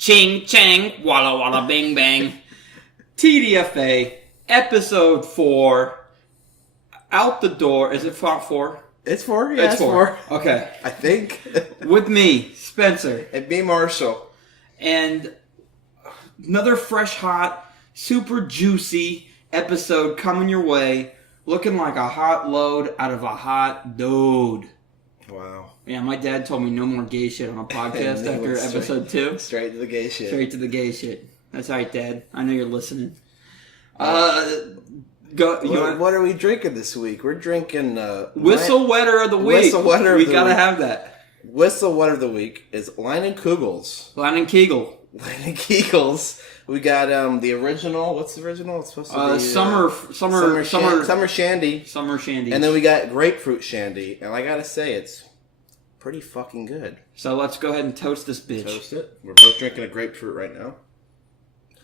Ching chang, walla walla bing bang. TDFA, episode 4. Out the door. Is it 4? It's 4? Yeah, it's 4. Okay. I think. With me, Spencer. And me, Marshall. And another fresh, hot, super juicy episode coming your way. Looking like a hot load out of a hot dude. Wow. Yeah, my dad told me no more gay shit on a podcast after episode 2. Straight to the gay shit. Straight to the gay shit. That's right, Dad. I know you're listening. What are we drinking this week? We're drinking... Whistle Wetter of the Week. Whistle Wetter of the Week. We gotta have that. Whistle Wetter of the Week is Line & Kugels. Line & Kegel. Line & Kegels. We got the original. What's the original? It's supposed to be... Summer Shandy. Summer Shandy. And then we got Grapefruit Shandy. And I gotta say, it's pretty fucking good. So let's go ahead and toast this bitch. Toast it. We're both drinking a grapefruit right now.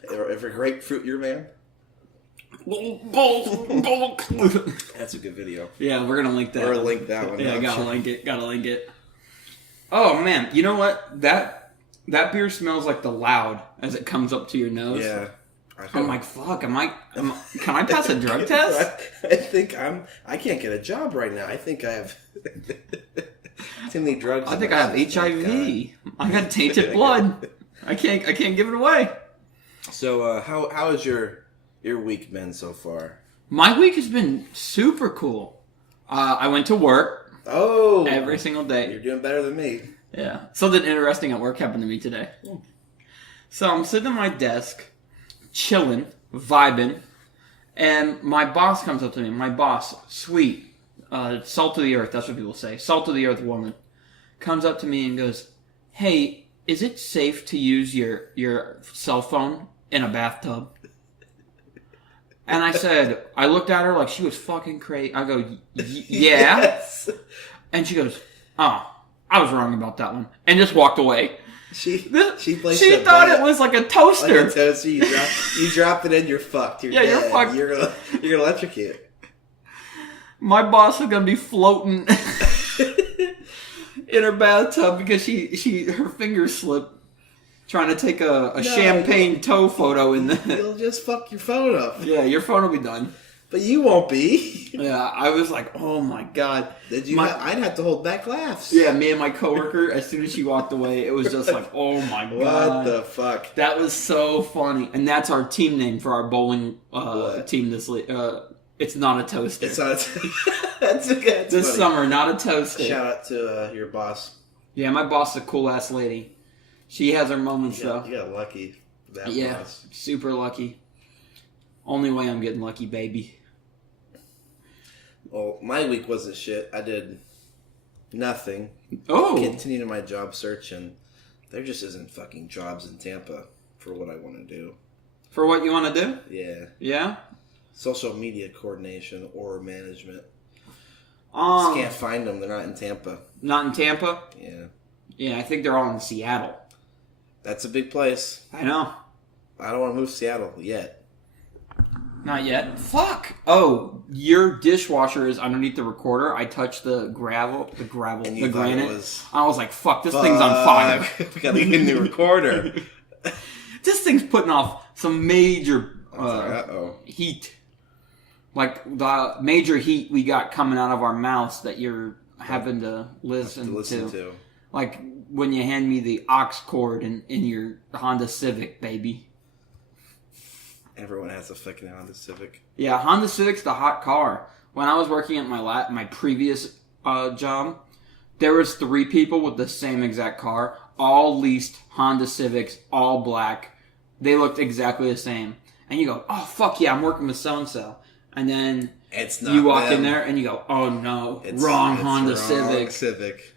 Every grapefruit your man? That's a good video. Yeah, we're gonna link that. Or link that one. Yeah, gotta link it. Oh man, you know what? That beer smells like the Loud as it comes up to your nose. Yeah. I'm like, fuck, can I pass a drug test? I think I can't get a job right now. I think I have too many drugs. I think I have HIV. I got tainted blood. I can't give it away. So, how has your week been so far? My week has been super cool. I went to work. Oh, every single day. You're doing better than me. Yeah, something interesting at work happened to me today. So I'm sitting at my desk, chilling, vibing, and my boss comes up to me. My boss, sweet, salt of the earth. That's what people say. Salt of the earth woman comes up to me and goes, "Hey, is it safe to use your cell phone in a bathtub?" And I looked at her like she was fucking crazy. I go, yeah. Yes. And she goes, "Oh, I was wrong about that one." And just walked away. She thought it was like a toaster. Like a toaster. You dropped it in, you're fucked. You're fucked. You're gonna electrocute. My boss is gonna be floating in her bathtub because her fingers slipped. Trying to take a champagne toe photo in the... You'll just fuck your phone up. Yeah, your phone will be done. But you won't be. Yeah, I was like, oh my god. I'd have to hold back laughs. Yeah, me and my coworker, as soon as she walked away, it was just like, oh my god. What the fuck? That was so funny. And that's our team name for our bowling team this it's not a toaster. It's not that's this funny. Summer, not a toaster. Shout out to your boss. Yeah, my boss is a cool ass lady. She has her moments, though. You got lucky. Yeah, super lucky. Only way I'm getting lucky, baby. Well, my week wasn't shit. I did nothing. Oh! Continued my job search, and there just isn't fucking jobs in Tampa for what I want to do. For what you want to do? Yeah. Yeah? Social media coordination or management. Just can't find them. They're not in Tampa. Not in Tampa? Yeah. Yeah, I think they're all in Seattle. That's a big place. I know. I don't want to move to Seattle yet. Not yet. Fuck. Oh, your dishwasher is underneath the recorder. I touched the granite. I was like, fuck, this thing's on fire. We gotta get a new recorder. This thing's putting off some major heat. Like the major heat we got coming out of our mouths that you're having to listen to. Like when you hand me the aux cord in your Honda Civic, baby. Everyone has a fucking Honda Civic. Yeah, Honda Civic's the hot car. When I was working at my previous job, there was 3 people with the same exact car, all leased Honda Civics, all black. They looked exactly the same. And you go, oh, fuck yeah, I'm working with so-and-so. And then you walk in there and you go, oh no, wrong Honda Civic.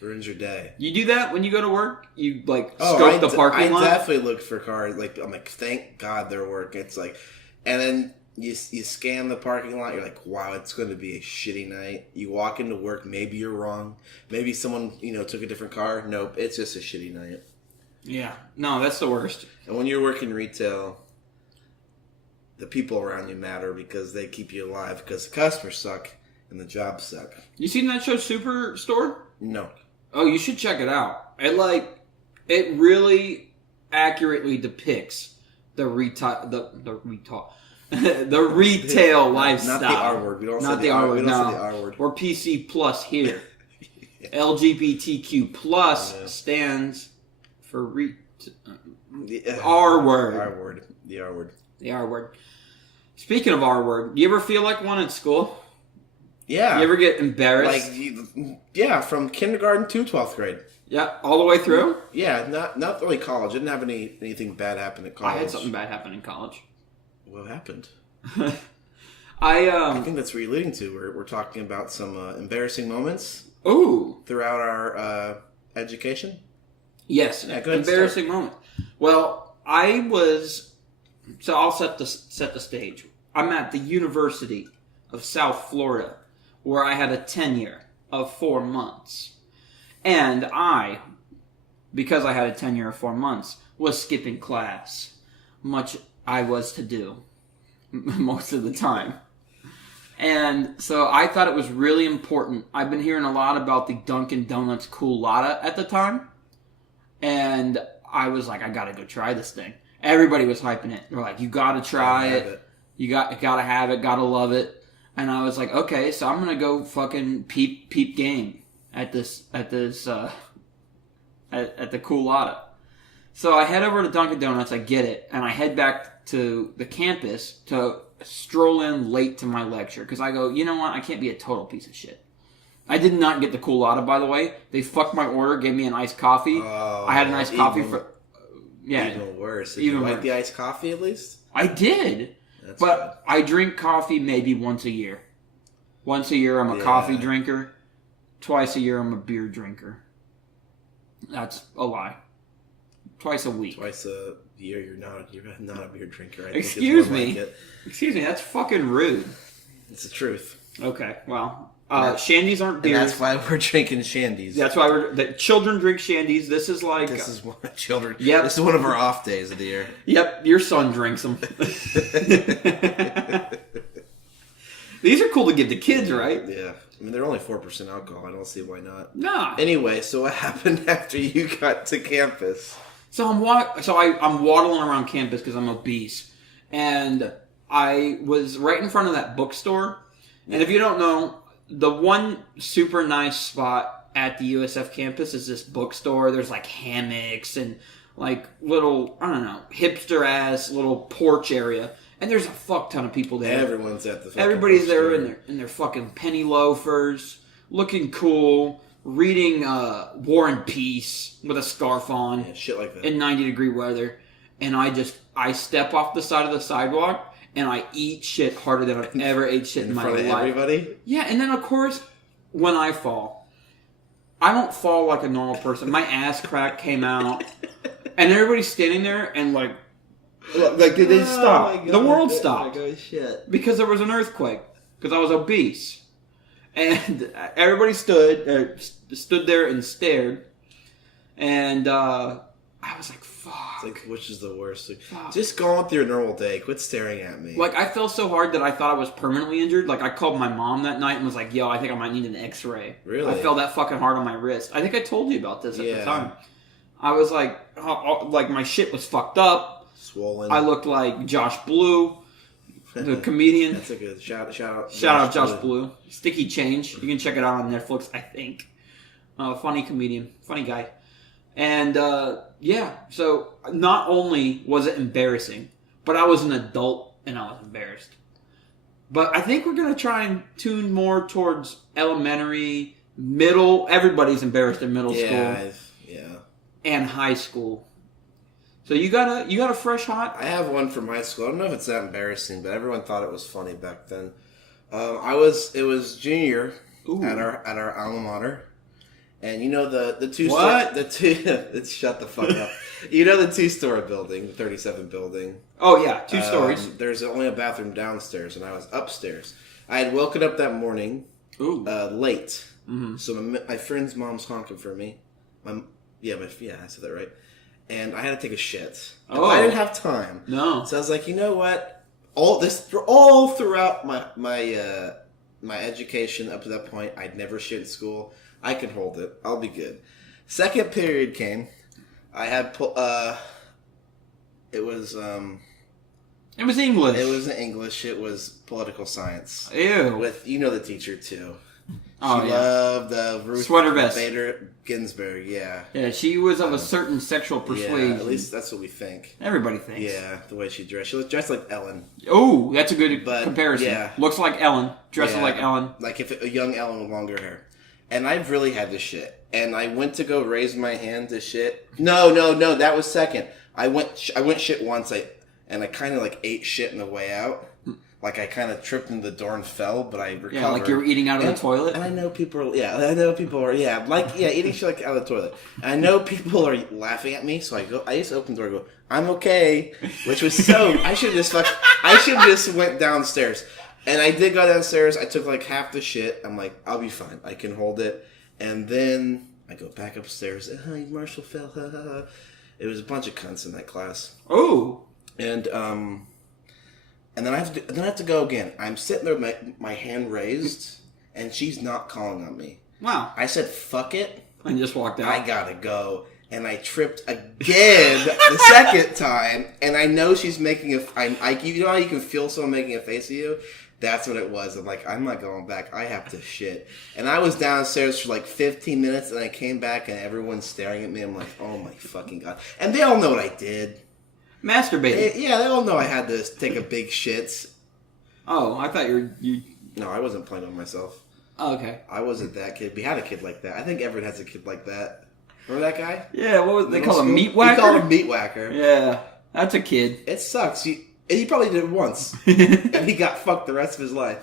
Ruins your day. You do that when you go to work? You scope the parking lot? I definitely look for cars. Like I'm like, thank God they're working. It's like, and then you scan the parking lot. You're like, wow, it's going to be a shitty night. You walk into work. Maybe you're wrong. Maybe someone took a different car. Nope, it's just a shitty night. Yeah, no, that's the worst. And when you're working retail, the people around you matter because they keep you alive. Because the customers suck and the jobs suck. You seen that show Superstore? No. Oh, you should check it out. It really accurately depicts the retail the retail lifestyle. Not the R word. We don't Not say the R word. We don't No, say the R word. we're PC plus here. LGBTQ plus stands for R word. R word. The R word. The R word. Speaking of R word, you ever feel like one at school? Yeah. You ever get embarrassed? Yeah, from kindergarten to 12th grade. Yeah, all the way through? Yeah, not really college. I didn't have anything bad happen at college. I had something bad happen in college. What happened? I think that's where you're leading to. We're talking about some embarrassing moments. Ooh. Throughout our education. Yes. Yeah, go ahead. Embarrassing moment. Well, so I'll set the stage. I'm at the University of South Florida, where I had a tenure of 4 months. And because I had a tenure of 4 months, was skipping class. Much I was to do. Most of the time. And so I thought it was really important. I've been hearing a lot about the Dunkin' Donuts Coolata at the time. And I was like, I gotta go try this thing. Everybody was hyping it. They're like, you gotta try it. You gotta have it, gotta love it. And I was like, okay, so I'm gonna go fucking peep game at the Coolata. So I head over to Dunkin' Donuts, I get it, and I head back to the campus to stroll in late to my lecture. Because I go, you know what, I can't be a total piece of shit. I did not get the Coolata, by the way. They fucked my order, gave me an iced coffee. Oh, I had an iced coffee for... Yeah. Even worse. Did you like the iced coffee at least? I did. That's but I drink coffee maybe once a year. Once a year I'm a coffee drinker. Twice a year I'm a beer drinker. That's a lie. Twice a week. Twice a year you're not a beer drinker. Excuse me. Excuse me, that's fucking rude. It's the truth. Okay, well... shandies aren't beers. And that's why we're drinking shandies. That's why children drink shandies. This is like... This is one of children. Yep. This is one of our off days of the year. Yep, your son drinks them. These are cool to give to kids, right? Yeah. I mean, they're only 4% alcohol. I don't see why not. Nah. Anyway, so what happened after you got to campus? So I'm waddling around campus because I'm obese. And I was right in front of that bookstore. And if you don't know... The one super nice spot at the USF campus is this bookstore. There's like hammocks and like little, I don't know, hipster ass little porch war and there's a fuck ton of people there. Everyone's at the fucking Everybody's bookstore. there in their fucking penny loafers, looking cool, reading War and Peace with a scarf on. Yeah, shit like that. In 90-degree weather. And I step off the side of the sidewalk and I eat shit harder than I've ever ate shit in my life. Everybody? Yeah, and then of course, when I fall, I don't fall like a normal person. My ass crack came out, and everybody's standing there and like they just stopped. The world stopped. Oh shit! Because there was an earthquake. Because I was obese, and everybody stood there and stared, and I was like, fuck. It's like, which is the worst? Like, fuck. just go on through your normal day. Quit staring at me. Like, I fell so hard that I thought I was permanently injured. Like, I called my mom that night and was like, yo, I think I might need an x-ray. Really? I fell that fucking hard on my wrist. I think I told you about this at the time. I was like, like my shit was fucked up. Swollen. I looked like Josh Blue, the comedian. That's a good shout out. Shout out Josh Blue. Sticky Change. You can check it out on Netflix, I think. Funny comedian. Funny guy. And, so not only was it embarrassing, but I was an adult and I was embarrassed. But I think we're going to try and tune more towards elementary, middle. Everybody's embarrassed in middle school. Yeah. And high school. So you got a fresh hot? I have one from high school. I don't know if it's that embarrassing, but everyone thought it was funny back then. It was junior at our alma mater. And you know the two what? Shut the fuck up. You know the 2-story building, the 37 building. Oh yeah, 2 stories. There's only a bathroom downstairs, and I was upstairs. I had woken up that morning, late. Mm-hmm. So my friend's mom's honking for me. I said that right. And I had to take a shit. Oh. I didn't have time. No. So I was like, you know what? All throughout my education up to that point, I'd never shit in school. I can hold it. I'll be good. Second period came. I had It was It was English. It wasn't English. It was political science. Ew. With the teacher too. Oh, She yeah. loved Ruth Sweater vest. Bader Ginsburg. Yeah. Yeah, she was of a certain sexual persuasion. Yeah, at least that's what we think. Everybody thinks. Yeah, the way she dressed. She was dressed like Ellen. Oh, that's a good But, comparison. yeah. Looks like Ellen. Dresses Yeah, like Ellen. Like if a young Ellen with longer hair. And I've really had this shit. And I went to go raise my hand to shit. No, that was second. I went shit once. I kind of like ate shit in the way out. Like I kind of tripped into the door and fell, but I recovered. Yeah, like you were eating out of the toilet. And I know people are, eating shit like out of the toilet. And I know people are laughing at me, so I just open the door and go, I'm okay. Which was so, I should have just went downstairs. And I did go downstairs. I took like half the shit. I'm like, I'll be fine. I can hold it. And then I go back upstairs. Hi, Marshall fell. It was a bunch of cunts in that class. Oh. And then I have to go again. I'm sitting there with my hand raised, and she's not calling on me. Wow. I said, fuck it. And just walked out. I gotta go. And I tripped again the second time, and I know she's making you know how you can feel someone making a face at you? That's what it was. I'm like, I'm not going back. I have to shit. And I was downstairs for like 15 minutes, and I came back, and everyone's staring at me. I'm like, oh my fucking God. And they all know what I did. Masturbating. They all know I had to take a big shit. Oh, I thought you. No, I wasn't playing with myself. Oh, okay. I wasn't that kid. We had a kid like that. I think everyone has a kid like that. Remember that guy? Yeah, what was they call him? School? Meat whacker? We called him meat whacker. Yeah, that's a kid. It sucks. He probably did it once. And he got fucked the rest of his life.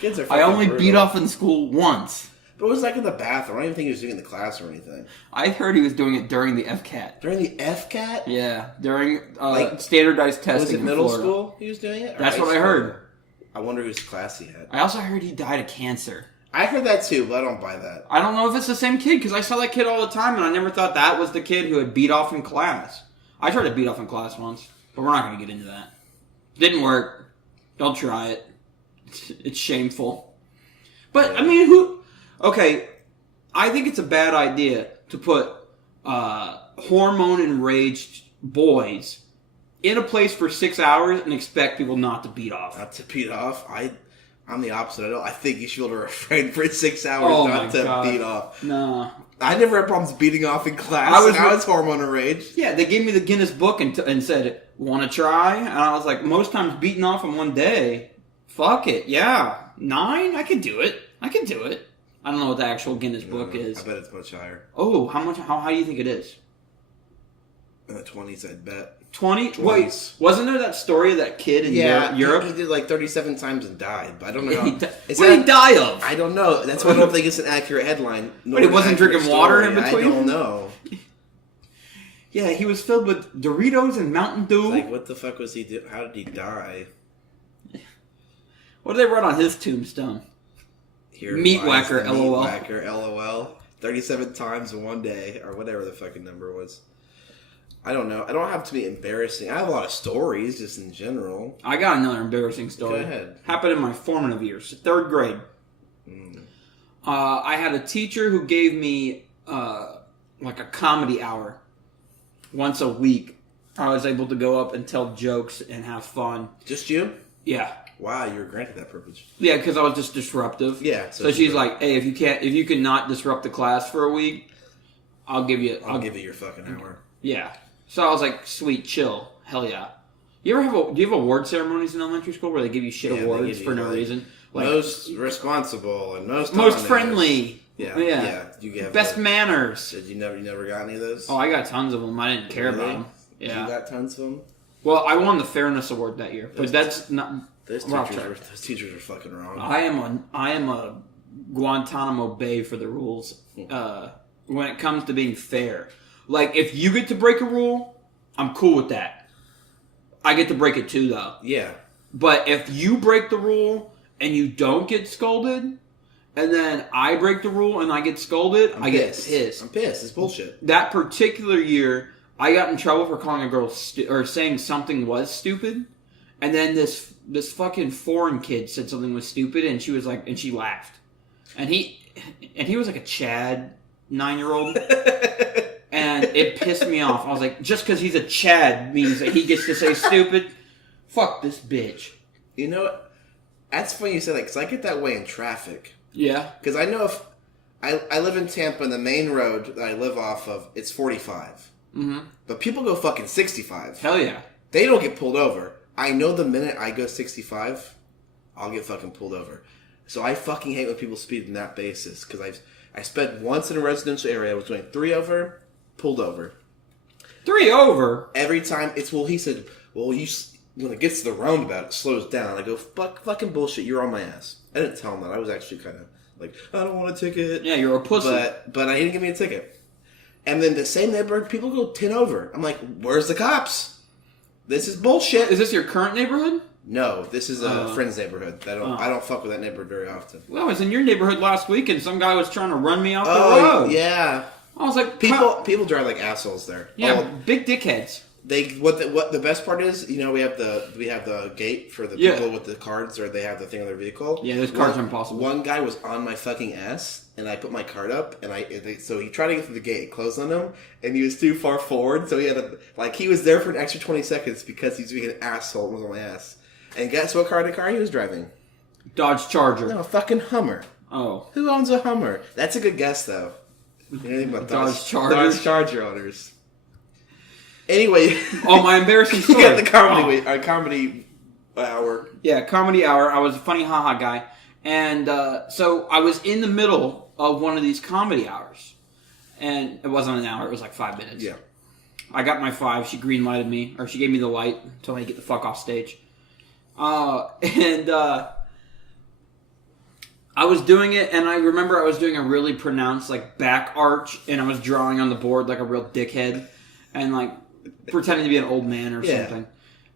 Kids are fucking I only brutal. beat off in school once. But it was like in the bathroom. I don't even think he was doing it in the class or anything. I heard he was doing it during the FCAT. During the FCAT? Yeah, during Like, standardized testing. Was it in middle Florida. school he was doing it? Or That's high what I school? heard. I wonder whose class he had. I also heard he died of cancer. I heard that too, but I don't buy that. I don't know if it's the same kid, because I saw that kid all the time, and I never thought that was the kid who had beat off in class. I tried to beat off in class once, but we're not going to get into that. Didn't work. Don't try it. It's shameful. But, I mean, okay, I think it's a bad idea to put hormone-enraged boys in a place for 6 hours and expect people not to beat off. Not to beat off? I'm the opposite. I think you should be able to refrain for 6 hours not to beat off. No. I never had problems beating off in class. I was hormone enraged. Yeah, they gave me the Guinness book and said, want to try? And I was like, most times beating off in one day. Fuck it. Yeah. 9? I could do it. I don't know what the actual Guinness book is. I bet it's much higher. Oh, how much? How high do you think it is? In the 20s, I'd bet. 20? Wait, wasn't there that story of that kid in Europe? He did like 37 times and died, but I don't know how. What did he die of? I don't know. That's why I don't think it's an accurate headline. But he wasn't drinking water in between? I don't know. Yeah, he was filled with Doritos and Mountain Dew. Like, what the fuck was he do? How did he die? What did they write on his tombstone? Here Meat lies whacker, the LOL. Meat whacker, LOL. 37 times in one day, or whatever the fucking number was. I don't know. I don't have to be embarrassing. I have a lot of stories, just in general. I got another embarrassing story. Go ahead. Happened in my formative years, 3rd grade. I had a teacher who gave me like a comedy hour once a week. I was able to go up and tell jokes and have fun. Just you? Yeah. Wow, you were granted that privilege. Yeah, because I was just disruptive. Yeah. So she's like, "Hey, if you can not disrupt the class for a week, I'll give you your fucking hour." Yeah. So I was like, "Sweet, chill, hell yeah." Do you have award ceremonies in elementary school where they give you shit awards for no reason? Like, most responsible and most honest. Friendly. Yeah. You get best manners. Did you never got any of those? Oh, I got tons of them. I didn't care about them. Yeah. You got tons of them. Well, I won the fairness award that year, but that's not. Those teachers are fucking wrong. I am a Guantanamo Bay for the rules. When it comes to being fair, like if you get to break a rule, I'm cool with that. I get to break it too, though. Yeah. But if you break the rule and you don't get scolded, and then I break the rule and I get scolded, I get pissed. I'm pissed. It's bullshit. That particular year, I got in trouble for calling a girl or saying something was stupid, and then this fucking foreign kid said something was stupid, and she was like, and she laughed, and he was like a Chad 9-year-old. And it pissed me off. I was like, just because he's a Chad means that he gets to say stupid? Fuck this bitch. You know what? That's funny you said that, because I get that way in traffic. Yeah. Because I know if... I live in Tampa, and the main road that I live off of, it's 45. Mm-hmm. But people go fucking 65. Hell yeah. They don't get pulled over. I know the minute I go 65, I'll get fucking pulled over. So I fucking hate when people speed on that basis. Because I spent once in a residential area, I was doing 3 over, pulled over. 3 over? Every time, he said, well, when it gets to the roundabout, it slows down. I go, fucking bullshit, you're on my ass. I didn't tell him that. I was actually kind of like, I don't want a ticket. Yeah, you're a pussy. But I didn't give me a ticket. And then the same neighborhood, people go 10 over. I'm like, where's the cops? This is bullshit. Is this your current neighborhood? No, this is a friend's neighborhood. I don't fuck with that neighborhood very often. Well, I was in your neighborhood last week, and some guy was trying to run me off the road. Yeah. I was like, people drive like assholes there. Yeah, big dickheads. What the best part is, we have the gate for the people with the cards, or they have the thing on their vehicle. Yeah, those cards are impossible. One guy was on my fucking ass, and I put my card up, and so he tried to get through the gate, it closed on him, and he was too far forward, so he had he was there for an extra 20 seconds because he's being an asshole and was on my ass. And guess what car he was driving? Dodge Charger. No, fucking Hummer. Oh. Who owns a Hummer? That's a good guess, though. You know anything about Dodge Charger? Dodge Charger owners. Anyway. Oh, my embarrassing story. You got the comedy hour. Yeah, comedy hour. I was a funny haha guy. And so I was in the middle of one of these comedy hours. And it wasn't an hour. It was like 5 minutes. Yeah. I got my 5. She green lighted me. Or she gave me the light. Told me to get the fuck off stage. I was doing it, and I remember I was doing a really pronounced, back arch, and I was drawing on the board like a real dickhead, and, pretending to be an old man or something.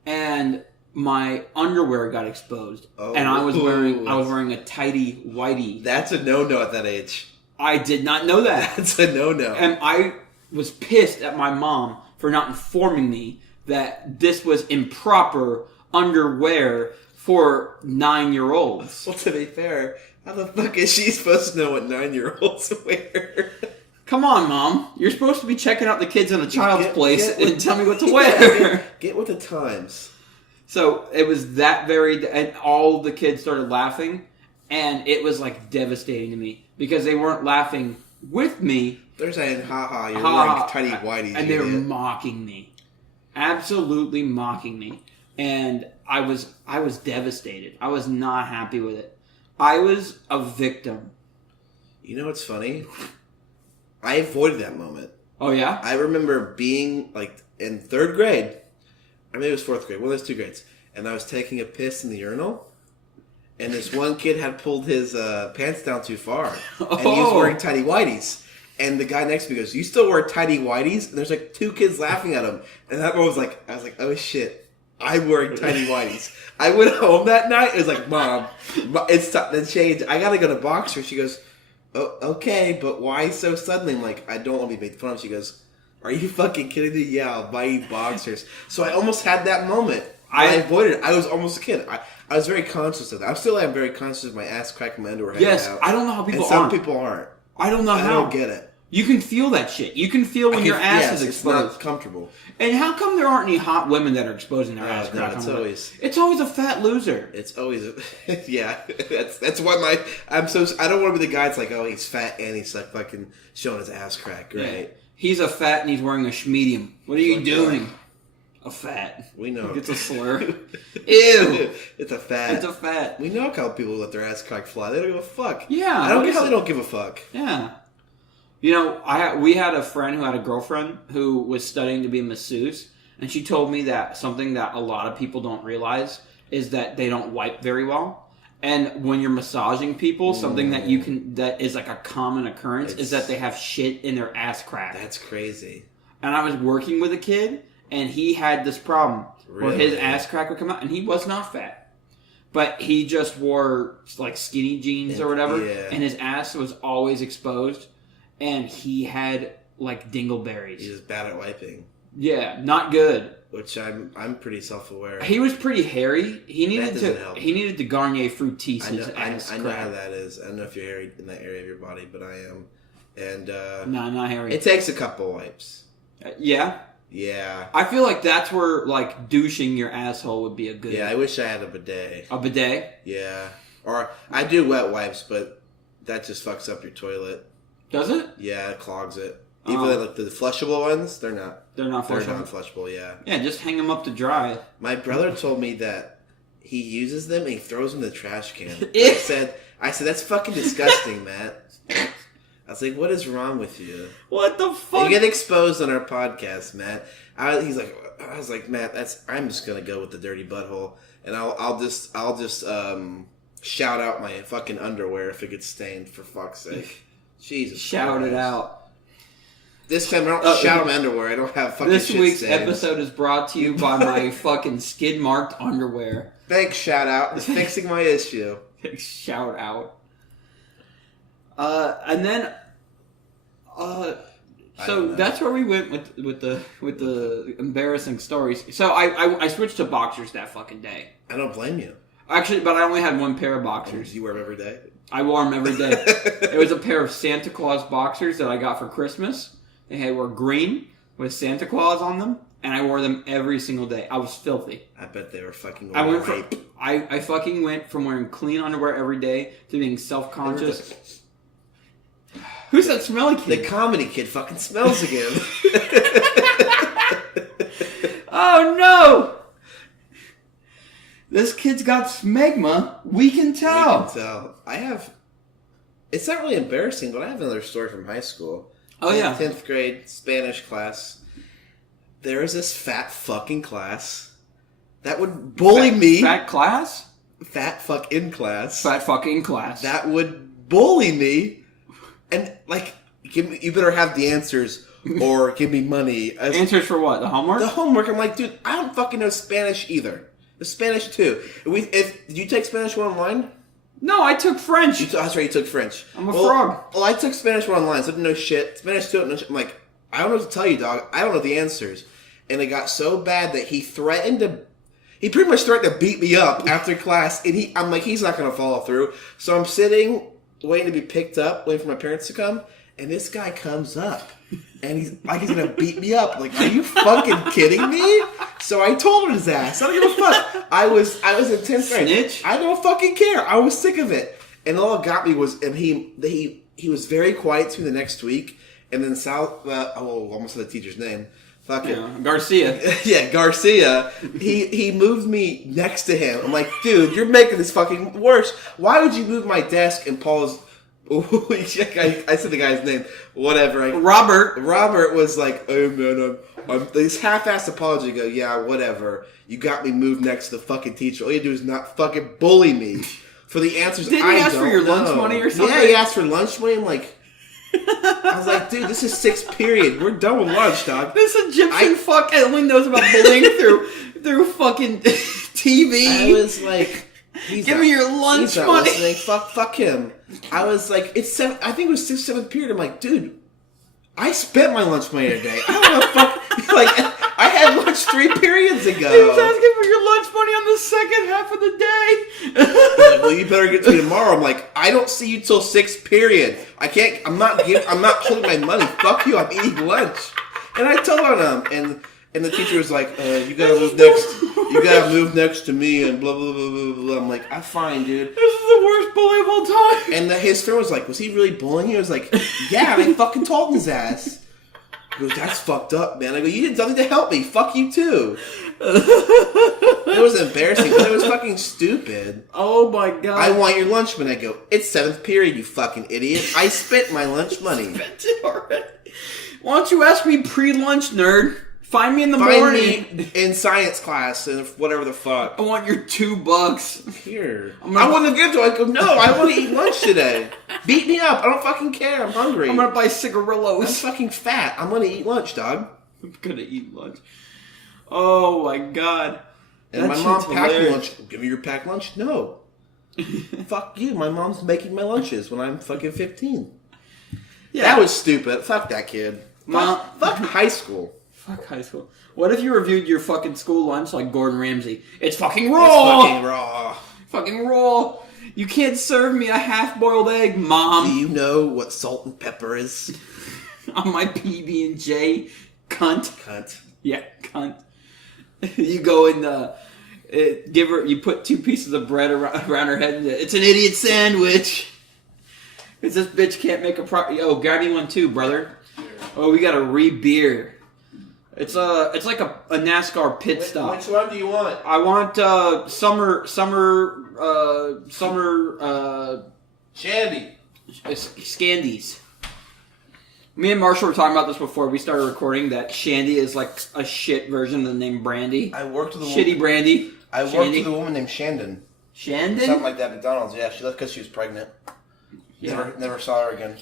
And my underwear got exposed, and I was wearing a tidy whitey. That's a no-no at that age. I did not know that. That's a no-no. And I was pissed at my mom for not informing me that this was improper underwear for 9-year-olds. Well, to be fair, how the fuck is she supposed to know what 9-year-olds wear? Come on, Mom. You're supposed to be checking out the kids in a child's place and tell me what to wear. Get with the times. So it was that and all the kids started laughing, and it was devastating to me because they weren't laughing with me. They're saying, haha, you're wearing tidy whities. And they were mocking me. Absolutely mocking me. And I was devastated. I was not happy with it. I was a victim. You know what's funny? I avoided that moment. Oh, yeah? I remember being, in 3rd grade. I mean, it was 4th grade. One of those 2 grades. And I was taking a piss in the urinal. And this one kid had pulled his pants down too far. And he was wearing tidy whities. And the guy next to me goes, you still wear tidy whities? And there's 2 kids laughing at him. And that one was I was like, oh, shit. I'm wearing tidy whities. I went home that night. It was like, Mom, it's time to change. I gotta go to boxers. She goes, oh, okay, but why so suddenly? I'm like, I don't want to be made fun of. She goes, are you fucking kidding me? Yeah, I'll buy you boxers. So I almost had that moment. I avoided it. I was almost a kid. I was very conscious of that. I still am very conscious of my ass crack and my underwear hanging out. Yes, I don't know how people aren't. Some people aren't. I don't know how. I don't get it. You can feel that shit. You can feel when your ass is exposed. It's not comfortable. And how come there aren't any hot women that are exposing their ass crack? No, it's always a fat loser. It's always yeah. That's why I don't want to be the guy that's like, oh, he's fat and he's fucking showing his ass crack, right? Yeah. He's a fat and he's wearing a schmedium. What are you doing? A fat. We know. It's a slur. Ew. It's a fat. It's a fat. We know how people let their ass crack fly. They don't give a fuck. Yeah. I don't get how they don't give a fuck. Yeah. We had a friend who had a girlfriend who was studying to be a masseuse, and she told me that something that a lot of people don't realize is that they don't wipe very well. And when you're massaging people, something that is a common occurrence is that they have shit in their ass crack. That's crazy. And I was working with a kid, and he had this problem where his ass crack would come out, and he was not fat. But he just wore skinny jeans or whatever, and his ass was always exposed. And he had dingleberries. He's just bad at wiping. Yeah, not good. Which I'm pretty self-aware. He was pretty hairy. He needed to Garnier Fructis his ass. I know how that is. I don't know if you're hairy in that area of your body, but I am. And No, not hairy. it takes a couple wipes. Yeah? Yeah. I feel like that's where, like, douching your asshole would be a good... Yeah, I wish I had a bidet. A bidet? Yeah. Or, I do wet wipes, but that just fucks up your toilet. Does it? Yeah, it clogs it. Even like the flushable ones, they're not. They're not flushable? They're non-flushable, yeah. Yeah, just hang them up to dry. My brother told me that he uses them and he throws them in the trash can. I said, that's fucking disgusting, Matt. I was like, what is wrong with you? What the fuck? You get exposed on our podcast, Matt. I was like, Matt, I'm just gonna go with the dirty butthole, and I'll just shout out my fucking underwear if it gets stained, for fuck's sake. Jesus Shout Christ. it out. This time I don't shout my underwear. I don't have fucking This shit week's stains. episode is brought to you by my fucking skid-marked underwear. Thanks, shout out. It's fixing my issue. Shout out. And then, so that's where we went with the embarrassing stories. So I switched to boxers that fucking day. I don't blame you. Actually, but I only had one pair of boxers. You wear them every day? I wore them every day. It was a pair of Santa Claus boxers that I got for Christmas. They were green with Santa Claus on them, and I wore them every single day. I was filthy. I bet they were fucking rape. I fucking went from wearing clean underwear every day to being self-conscious. Who's that smelly kid? The comedy kid fucking smells again. Oh no! This kid's got smegma. We can tell. We can tell. It's not really embarrassing, but I have another story from high school. Oh, yeah. 10th grade Spanish class. There was this fat fucking class that would bully me. Fat class? Fat fucking class. Fat fucking class. That would bully me. And, like, you better have the answers or give me money. Answers for what? The homework? The homework. I'm like, dude, I don't fucking know Spanish either. The Spanish too. Did you take Spanish 1 online? No, I took French. That's right, you took French. I'm a frog. Well, I took Spanish 1 online, so I didn't know shit. Spanish 2, no shit. I'm like, I don't know what to tell you, dog. I don't know the answers. And it got so bad that he pretty much threatened to beat me up after class. And I'm like, he's not going to follow through. So I'm sitting, waiting to be picked up, waiting for my parents to come. And this guy comes up. And he's like, he's going to beat me up. Like, are you fucking kidding me? So I told his ass. I don't give a fuck. I was in 10th grade. Snitch? I don't fucking care. I was sick of it. And all it got me was, and he was very quiet to me the next week. And then almost said the teacher's name. Fuck it. Garcia. Yeah, Garcia. He moved me next to him. I'm like, dude, you're making this fucking worse. Why would you move my desk? And Paul's... I said the guy's name. Whatever. Robert was like, oh man, I'm this half-assed apology. Go, yeah, whatever. You got me moved next to the fucking teacher. All you do is not fucking bully me for the answers. Didn't he ask for your lunch money or something? Yeah, he asked for lunch money. I'm like, I was like, dude, this is 6th period. We're done with lunch, dog. This Egyptian fuck only knows about bullying through fucking TV. I was like, give me your lunch money. Listening. Fuck him. I was like, I think it was 6th, 7th period. I'm like, dude, I spent my lunch money today. I don't know fuck. Like, I had lunch 3 periods ago. He was asking for your lunch money on the second half of the day. Like, well, you better get to me tomorrow. I'm like, I don't see you till 6th period. I'm not holding my money. Fuck you. I'm eating lunch. And I told him, and the teacher was like, you gotta move next. You gotta move next to me, and blah blah blah blah blah. I'm like, I'm fine, dude. This is the worst bully of all time. And his friend was like, was he really bullying you? I was like, yeah, and I fucking told his ass. He goes, that's fucked up, man. I go, you did nothing to help me. Fuck you too. It was embarrassing, but it was fucking stupid. Oh my god. I want your lunch money. I go, it's 7th period, you fucking idiot. I spent my lunch money. Spent it already. Why don't you ask me pre-lunch, nerd? Find me in the morning. Me in science class and whatever the fuck. I want your $2. Here. I want to give to it. I go, no, I want to eat lunch today. Beat me up. I don't fucking care. I'm hungry. I'm going to buy cigarillos. I'm fucking fat. I'm going to eat lunch, dog. I'm going to eat lunch. Oh my god. And my mom packed me lunch. Give me your packed lunch? No. Fuck you. My mom's making my lunches when I'm fucking 15. Yeah. That was stupid. Fuck that kid. Fuck high school. Fuck high school. What if you reviewed your fucking school lunch like Gordon Ramsay? It's fucking raw! It's fucking raw. Fucking raw. You can't serve me a half-boiled egg, Mom. Do you know what salt and pepper is? On my PB&J, cunt. Cunt. Yeah, cunt. You go and give her. You put 2 pieces of bread around her head. And it's an idiot sandwich. Because this bitch can't make a Yo, grab me one too, brother. Oh, we got a re-beer. It's like a NASCAR pit stop. Which one do you want? I want summer Shandy. Scandies. Me and Marshall were talking about this before we started recording, that Shandy is like a shit version of the name Brandy. I worked with a Shitty Brandy. I worked with a woman named Shandon. Shandon? Something like that at McDonald's. Yeah, she left because she was pregnant. Yeah. Never saw her again.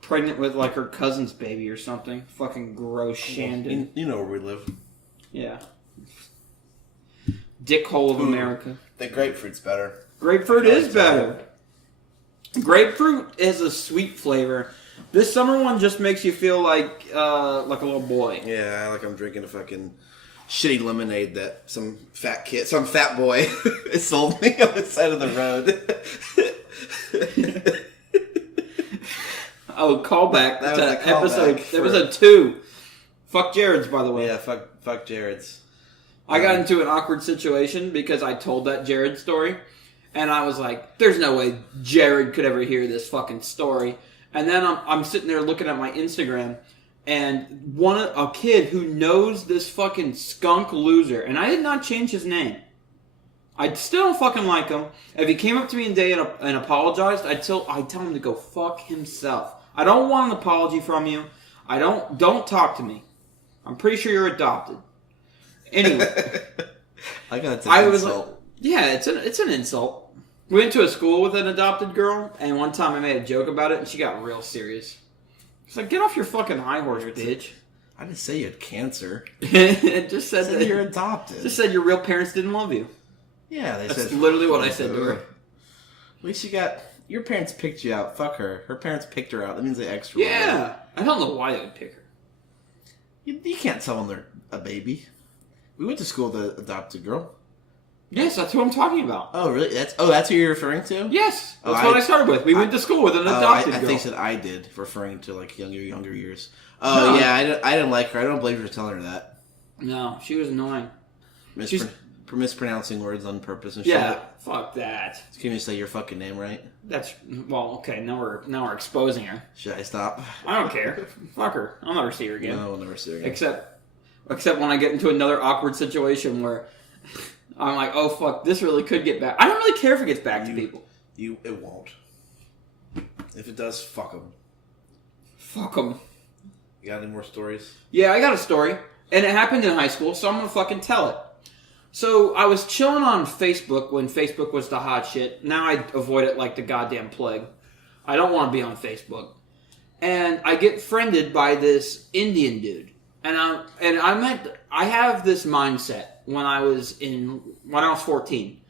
Pregnant with like her cousin's baby or something. Fucking gross Shandon. You know where we live. Yeah. Dickhole of America. The grapefruit's better. Grapefruit is better. Grapefruit has a sweet flavor. This summer one just makes you feel like a little boy. Yeah, like I'm drinking a fucking shitty lemonade that some fat boy sold me on the side of the road. Oh, callback That to was a callback episode 2. Fuck Jared's, by the way. Yeah, fuck Jared's. I got into an awkward situation because I told that Jared story, and I was like, "There's no way Jared could ever hear this fucking story." And then I'm sitting there looking at my Instagram, and a kid who knows this fucking skunk loser, and I did not change his name. I still don't fucking like him. If he came up to me and apologized, I'd tell him to go fuck himself. I don't want an apology from you. Don't talk to me. I'm pretty sure you're adopted. Anyway, I got an insult. Yeah, it's an insult. We went to a school with an adopted girl, and one time I made a joke about it, and she got real serious. It's like, get off your fucking high horse, bitch. I didn't say you had cancer. It just said that you're adopted. Just said your real parents didn't love you. Yeah, That's literally what I said to her. At least your parents picked you out. Fuck her. Her parents picked her out. That means they extra. Yeah, I don't know why they would pick her. You can't tell when they're a baby. We went to school with an adopted girl. Yes, that's who I'm talking about. Oh, really? That's who you're referring to? Yes, that's what I started with. We went to school with an adopted girl. I think said I did, referring to like younger years. Oh, no. Yeah, I didn't like her. I don't believe you for telling her that. No, she was annoying. Mispronouncing words on purpose and shit. Yeah, fuck that. Can you say your fucking name right? Okay. Now we're exposing her. Should I stop? I don't care. Fuck her. I'll never see her again. No, I'll never see her again. Except when I get into another awkward situation where I'm like, oh fuck, this really could get back. I don't really care if it gets back to people. It won't. If it does, fuck them. Fuck them. You got any more stories? Yeah, I got a story, and it happened in high school, so I'm gonna fucking tell it. So I was chilling on Facebook when Facebook was the hot shit. Now I avoid it like the goddamn plague. I don't want to be on Facebook, and I get friended by this Indian dude. And I have this mindset when I was 14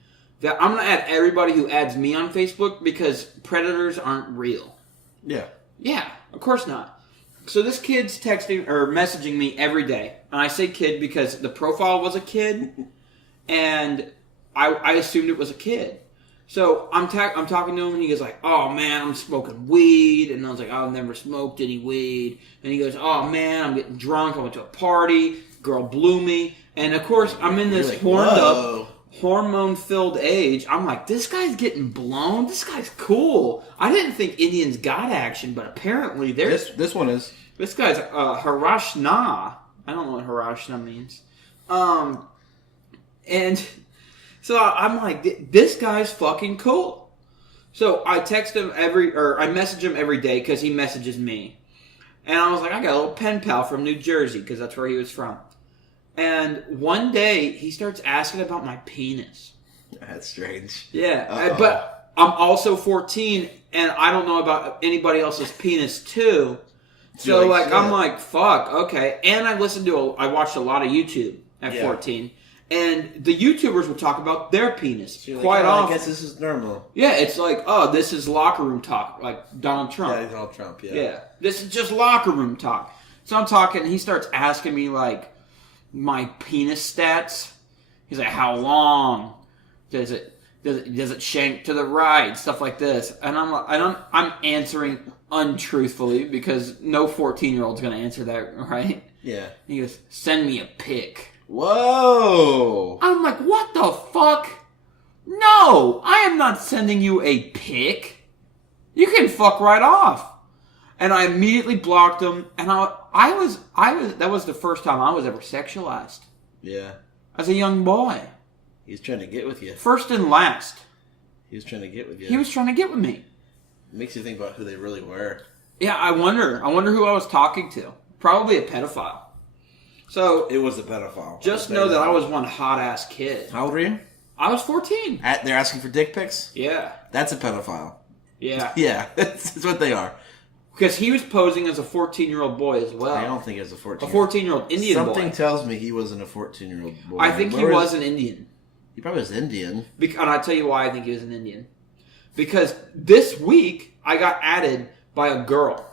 that I'm gonna add everybody who adds me on Facebook because predators aren't real. Yeah. Yeah, of course not. So this kid's texting or messaging me every day, and I say kid because the profile was a kid, and I assumed it was a kid. So I'm talking to him, and he goes like, "Oh man, I'm smoking weed," and I was like, "I've never smoked any weed." And he goes, "Oh man, I'm getting drunk. I went to a party. Girl blew me." And of course, I'm in this hormone-filled age. I'm like, this guy's getting blown. This guy's cool. I didn't think Indians got action, but apparently there's this one is. This guy's Harashna. I don't know what Harashna means. And so I'm like, this guy's fucking cool. So I text him I message him every day because he messages me. And I was like, I got a little pen pal from New Jersey because that's where he was from. And one day he starts asking about my penis. That's strange. Yeah, but I'm also 14 and I don't know about anybody else's penis too. So I'm like, fuck, okay. And I watched a lot of YouTube at 14. And the YouTubers would talk about their penis quite often. I guess this is normal. Yeah, it's like, oh, this is locker room talk, like Donald Trump. Yeah, Donald Trump, yeah. Yeah, this is just locker room talk. So I'm talking, and he starts asking me, like, my penis stats. He's like, how long does it Does it shank to the right? Stuff like this. And I'm answering untruthfully because no 14-year-old's going to answer that, right? Yeah. He goes, send me a pic. Whoa! I'm like, what the fuck? No, I am not sending you a pic. You can fuck right off. And I immediately blocked him. And I was. That was the first time I was ever sexualized. Yeah. As a young boy. He's trying to get with you. First and last. He was trying to get with you. He was trying to get with me. It makes you think about who they really were. Yeah, I wonder who I was talking to. Probably a pedophile. So it was a pedophile. Just know that I was one hot ass kid. How old were you? I was 14. They're asking for dick pics? Yeah. That's a pedophile. Yeah. Yeah, that's what they are. Because he was posing as a 14-year-old boy as well. I don't think it was a 14-year-old. A 14-year-old Indian boy. Something tells me he wasn't a 14-year-old boy. I think he was an Indian. He probably was Indian. And I'll tell you why I think he was an Indian. Because this week, I got added by a girl.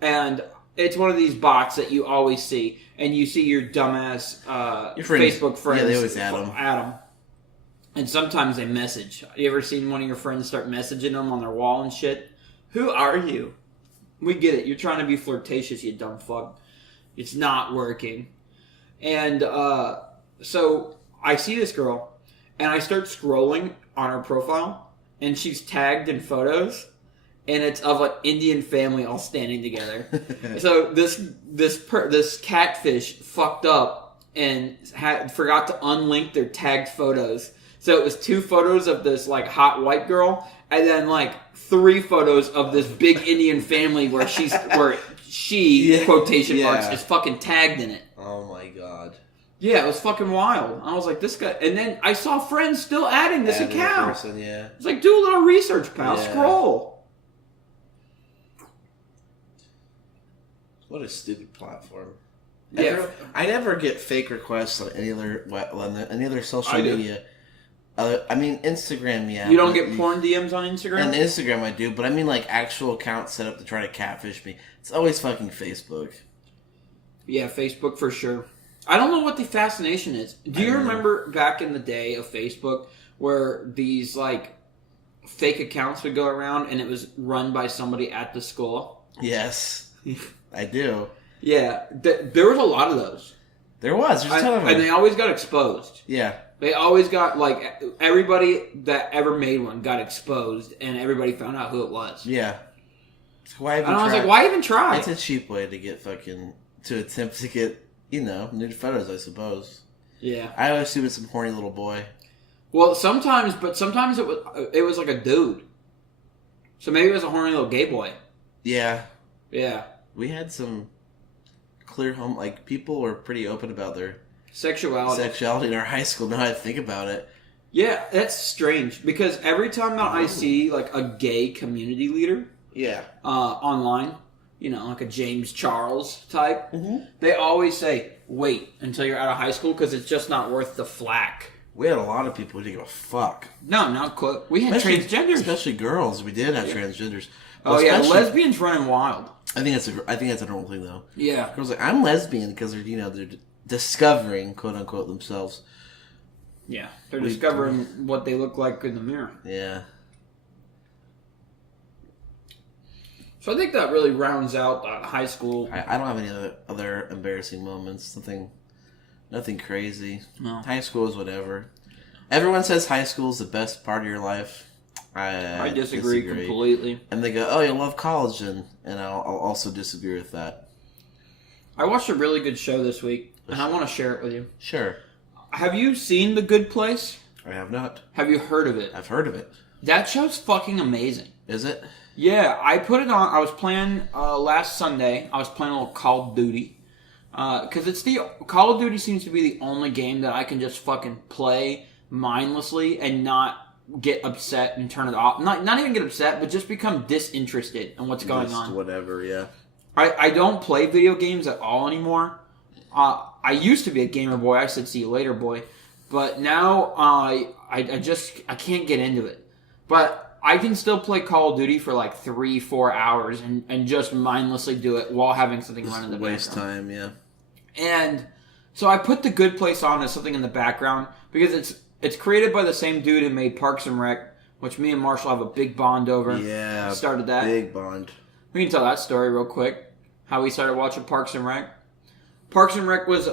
And it's one of these bots that you always see. And you see your dumbass your Facebook friends. Yeah, they always add them. And sometimes they message. You ever seen one of your friends start messaging them on their wall and shit? Who are you? We get it. You're trying to be flirtatious, you dumb fuck. It's not working. And so I see this girl. And I start scrolling on her profile, and she's tagged in photos, and it's of an Indian family all standing together. So this catfish fucked up and forgot to unlink their tagged photos. So it was 2 photos of this like hot white girl, and then like 3 photos of this big Indian family where she quotation marks is fucking tagged in it. Oh my god. Yeah, it was fucking wild. I was like, this guy... And then I saw friends still adding this account. Person, yeah. It's like, do a little research, pal. Yeah. Scroll. What a stupid platform. Yeah. I never get fake requests on any other social media. I mean, Instagram, yeah. You don't get porn DMs on Instagram? On Instagram, I do. But I mean, like, actual accounts set up to try to catfish me. It's always fucking Facebook. Yeah, Facebook for sure. I don't know what the fascination is. Do you remember back in the day of Facebook where these like fake accounts would go around and it was run by somebody at the school? Yes, I do. Yeah, there was a lot of those. There was. There's a ton of them. And they always got exposed. Yeah. They always got, like, everybody that ever made one got exposed and everybody found out who it was. Yeah. Why even and I was like, why even try? It's a cheap way to get to attempt to get, nude photos, I suppose. Yeah. I always assume it's some horny little boy. Well, sometimes it was like a dude. So maybe it was a horny little gay boy. Yeah. Yeah. We had some clear home, like, people were pretty open about their sexuality in our high school, now I think about it. Yeah, that's strange, because every time that I see, like, a gay community leader online, like a James Charles type, they always say, wait until you're out of high school, because it's just not worth the flack. We had a lot of people who didn't give a fuck. No, not quite. We had transgenders. Especially girls. We did have transgenders. Oh, yeah, lesbians running wild. I think that's a normal thing, though. Yeah. Girls are like, I'm lesbian, because they're discovering, quote unquote, themselves. Yeah, they're discovering what they look like in the mirror. Yeah. So I think that really rounds out high school. I don't have any other embarrassing moments. Nothing crazy. No. High school is whatever. Everyone says high school is the best part of your life. I disagree completely. And they go, oh, you love college, and I'll also disagree with that. I watched a really good show this week, and I want to share it with you. Sure. Have you seen The Good Place? I have not. Have you heard of it? I've heard of it. That show's fucking amazing. Is it? Yeah, I put it on. I was playing last Sunday. I was playing a little Call of Duty. Because Call of Duty seems to be the only game that I can just fucking play mindlessly and not get upset and turn it off. Not even get upset, but just become disinterested in what's going on. Whatever, yeah. I don't play video games at all anymore. I used to be a gamer boy. I said, see you later, boy. But now I can't get into it. But I can still play Call of Duty for like 3-4 hours and just mindlessly do it while having something run in the background. Waste time, yeah. And so I put The Good Place on as something in the background because It's created by the same dude who made Parks and Rec, which me and Marshall have a big bond over. Yeah, started that. Big bond. We can tell that story real quick. How we started watching Parks and Rec. Parks and Rec was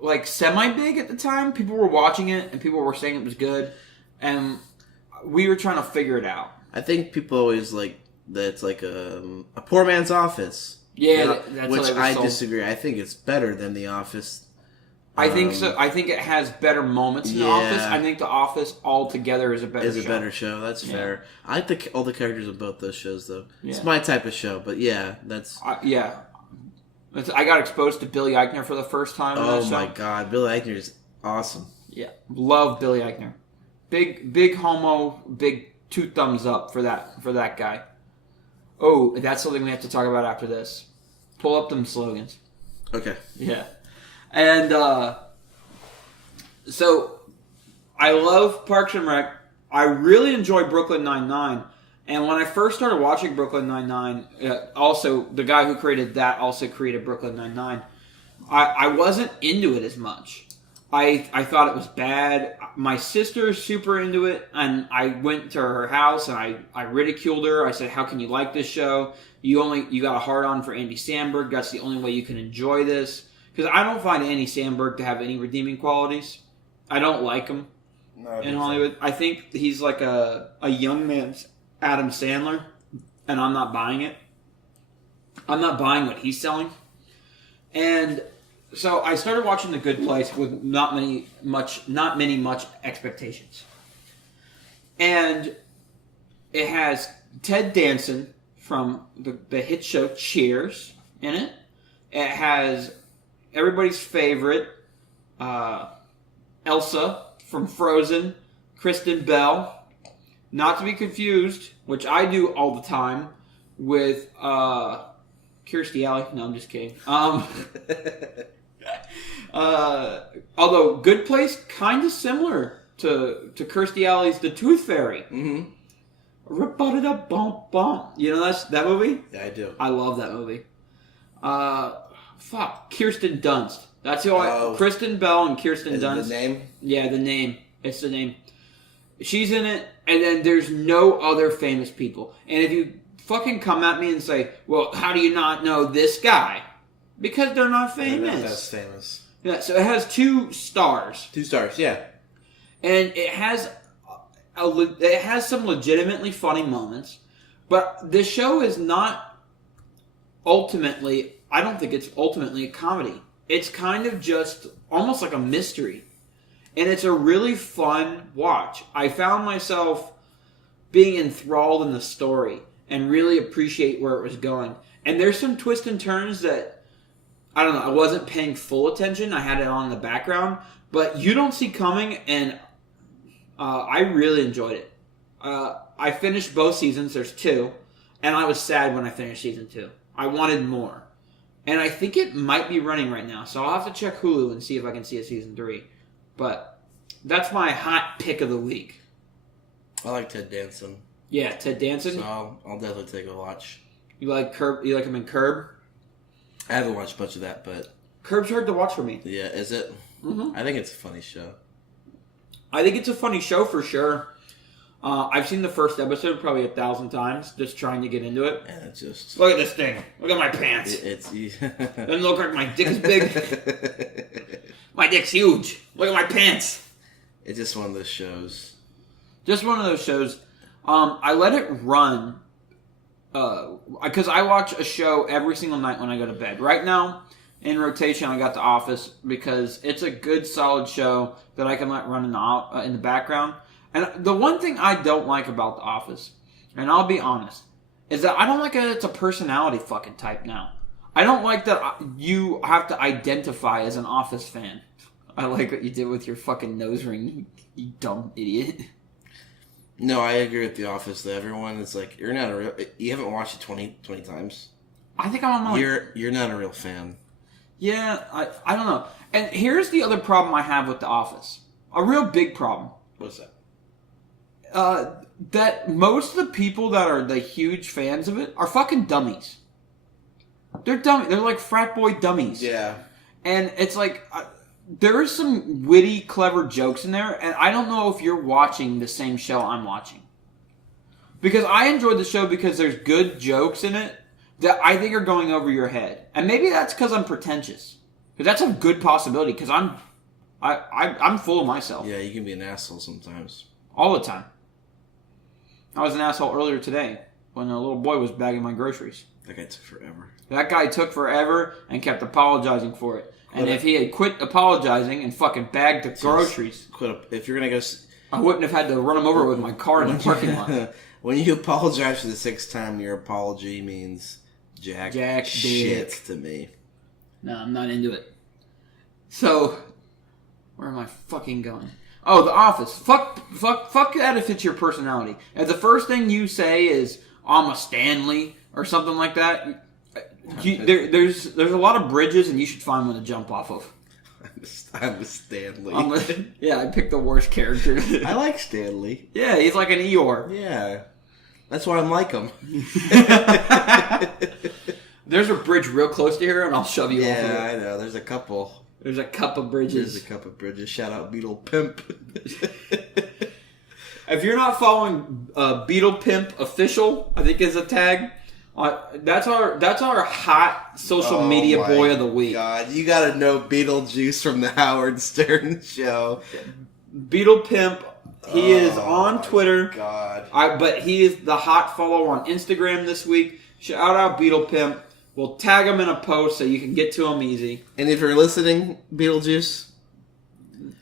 like semi-big at the time. People were watching it, and people were saying it was good, and we were trying to figure it out. I think people always like that it's like a poor man's Office. Yeah, that's which what I disagree. I think it's better than The Office. I think so. I think it has better moments in The Office. I think The Office altogether is a better show. Is a better show. That's fair. I like all the characters of both those shows, though. Yeah. It's my type of show, but yeah, that's... I got exposed to Billy Eichner for the first time. Oh my god, Billy Eichner is awesome. Yeah, love Billy Eichner. Big homo, big 2 thumbs up for that guy. Oh, that's something we have to talk about after this. Pull up them slogans. Okay. Yeah. And so I love Parks and Rec. I really enjoy Brooklyn Nine-Nine. And when I first started watching Brooklyn Nine-Nine, also the guy who created that also created Brooklyn Nine-Nine. I wasn't into it as much. I thought it was bad. My sister's super into it, and I went to her house and I ridiculed her. I said, "How can you like this show? You got a hard on for Andy Samberg. That's the only way you can enjoy this." Because I don't find Andy Samberg to have any redeeming qualities. I don't like him in Hollywood. I think he's like a young man's Adam Sandler, and I'm not buying it. I'm not buying what he's selling. And so I started watching The Good Place with not many much expectations. And it has Ted Danson from the hit show Cheers in it. It has everybody's favorite Elsa from Frozen, Kristen Bell. Not to be confused, which I do all the time, with Kirstie Alley. No, I'm just kidding. Although Good Place kind of similar to Kirstie Alley's The Tooth Fairy. Mm-hmm. Bump. You know that movie? Yeah, I do. I love that movie. Kirsten Dunst. That's who Kristen Bell and Kirsten Dunst. Is it the name? Yeah, the name. It's the name. She's in it, and then there's no other famous people. And if you fucking come at me and say, well, how do you not know this guy? Because they're not famous. They're not as famous. Yeah, so it has 2 stars. 2 stars, yeah. And it has some legitimately funny moments, but the show is not ultimately, I don't think it's ultimately a comedy. It's kind of just almost like a mystery. And it's a really fun watch. I found myself being enthralled in the story and really appreciate where it was going. And there's some twists and turns that, I don't know, I wasn't paying full attention. I had it on in the background. But you don't see coming, and I really enjoyed it. I finished both seasons. There's 2. And I was sad when I finished season 2. I wanted more. And I think it might be running right now. So I'll have to check Hulu and see if I can see a season 3. But that's my hot pick of the week. I like Ted Danson. Yeah, Ted Danson. So I'll definitely take a watch. You like Curb? You like him in Curb? I haven't watched much of that, but Curb's hard to watch for me. Yeah, is it? Mm-hmm. I think it's a funny show. I think it's a funny show for sure. I've seen the first episode probably 1,000 times, just trying to get into it. And it's just look at this thing. Look at my pants. Doesn't look like my dick is big. My dick's huge. Look at my pants. It's just one of those shows. Just one of those shows. I let it run because I watch a show every single night when I go to bed. Right now, in rotation, I got The Office because it's a good, solid show that I can let run in the background. And the one thing I don't like about The Office, and I'll be honest, is that I don't like that it's a personality fucking type now. I don't like that you have to identify as an Office fan. I like what you did with your fucking nose ring, you dumb idiot. No, I agree with The Office. That everyone is like, you're not a real. You haven't watched it 20 times. I think I'm on. You're not a real fan. Yeah, I don't know. And here's the other problem I have with The Office. A real big problem. What's that? That most of the people that are the huge fans of it are fucking dummies. They're dumb. They're like frat boy dummies. Yeah. And it's like, there is some witty, clever jokes in there, and I don't know if you're watching the same show I'm watching. Because I enjoyed the show because there's good jokes in it that I think are going over your head. And maybe that's because I'm pretentious. Because that's a good possibility, because I'm full of myself. Yeah, you can be an asshole sometimes. All the time. I was an asshole earlier today when a little boy was bagging my groceries. That guy took forever. That guy took forever and kept apologizing for it. And if he had quit apologizing and fucking bagged the groceries, if you're gonna go, I wouldn't have had to run him over with my car in the parking lot. When you apologize for the 6th time, your apology means jack shit to me. No, I'm not into it. So, where am I fucking going? Oh, The Office. Fuck that if it's your personality. If the first thing you say is, I'm a Stanley, or something like that, there's a lot of bridges and you should find one to jump off of. I'm a Stanley. Yeah, I picked the worst character. I like Stanley. Yeah, he's like an Eeyore. Yeah. That's why I'm like him. There's a bridge real close to here, and I'll shove you off of it. Yeah, I know. There's a couple. There's a couple bridges. Shout out Beetlepimp. If you're not following Beetlepimp official, I think is a tag. That's our hot social media boy of the week. God, you gotta know Beetlejuice from the Howard Stern show. Beetlepimp. He is on Twitter. God. But he is the hot follower on Instagram this week. Shout out Beetlepimp. We'll tag him in a post so you can get to him easy. And if you're listening, Beetlejuice,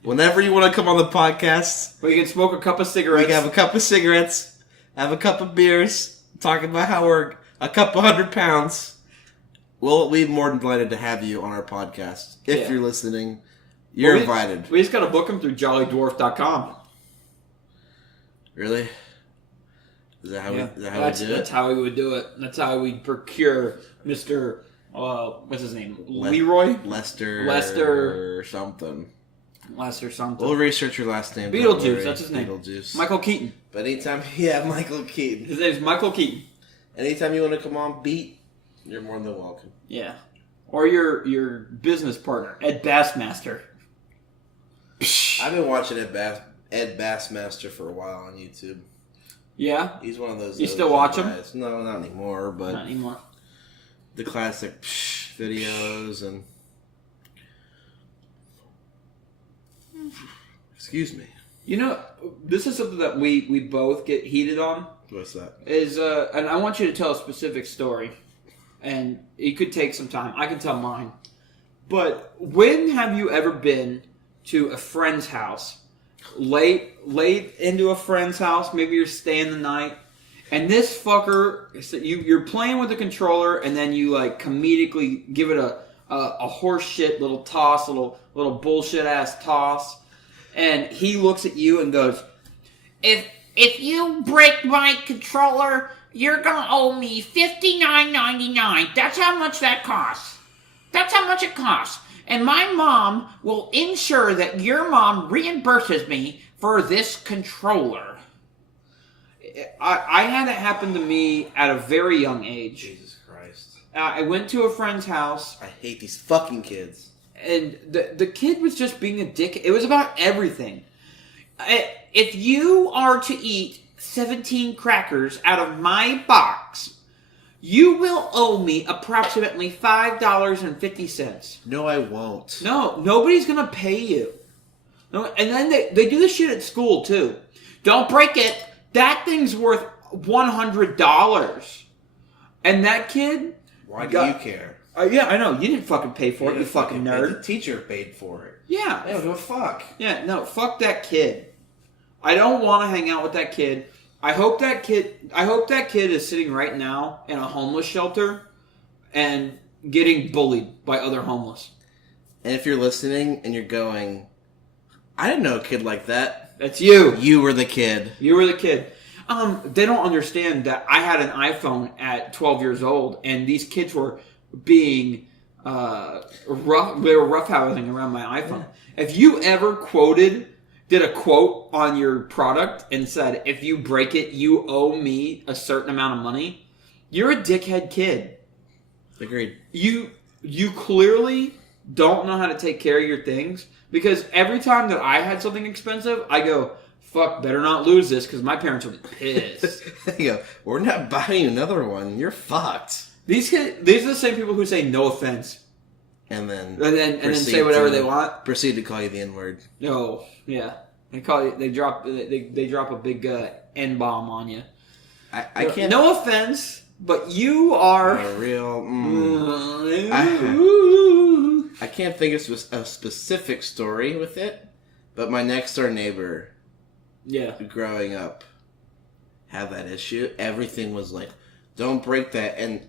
whenever you want to come on the podcast, we can smoke a cup of cigarettes. We can have a cup of cigarettes, have a cup of beers, talk about how we're a couple 100 pounds. We'll be more than delighted to have you on our podcast. If you're listening, you're invited. We just got to book him through jollydwarf.com. Really? Is that how we do it? That's how we would do it. That's how we procure Mr. What's his name? Leroy? Lester something. We'll research your last name. Beetlejuice, that's his name. Beetlejuice. Michael Keaton. But anytime, Michael Keaton. His name's Michael Keaton. Anytime you want to come on Beat, you're more than welcome. Yeah. Or your business partner, Ed Bassmaster. I've been watching Ed Bassmaster for a while on YouTube. Yeah? He's one of those. You still watch him? No, not anymore, but... Not anymore. The classic videos and... Excuse me. You know, this is something that we both get heated on. What's that? And I want you to tell a specific story. And it could take some time. I can tell mine. But when have you ever been to a friend's house, late into a friend's house, maybe you're staying the night, and this fucker, you're playing with the controller, and then you like comedically give it a horse shit little toss, little bullshit ass toss, and he looks at you and goes, If you break my controller, you're gonna owe me $59.99. That's how much that costs. That's how much it costs. And my mom will ensure that your mom reimburses me for this controller. I had it happen to me at a very young age. Jesus Christ. I went to a friend's house. I hate these fucking kids. And the kid was just being a dick. It was about everything. If you are to eat 17 crackers out of my box, you will owe me approximately $5.50. No, I won't. No, nobody's going to pay you. No, and then they do this shit at school, too. Don't break it. That thing's worth $100. And that kid... Why do you care? Yeah, I know. You didn't fucking pay for it, you fucking nerd. The teacher paid for it. Yeah. I don't give a fuck. Yeah, no, fuck that kid. I don't want to hang out with that kid. I hope that kid is sitting right now in a homeless shelter and getting bullied by other homeless. And if you're listening and you're going, I didn't know a kid like that. That's you. You were the kid. You were the kid. They don't understand that I had an iPhone at 12 years old, and these kids were being rough. They were roughhousing around my iPhone. Yeah. If you ever did a quote on your product and said, if you break it, you owe me a certain amount of money, you're a dickhead kid. Agreed. You clearly don't know how to take care of your things. Because every time that I had something expensive, I go, fuck, better not lose this because my parents would be pissed. They go, we're not buying another one. You're fucked. These are the same people who say no offense. And then say whatever they want. Proceed to call you the N-word. No, yeah. They call you, they drop a big N-bomb on you. I can't... No offense, but you are... A real... I can't think of a specific story with it, but my next door neighbor, growing up, had that issue. Everything was like, don't break that, and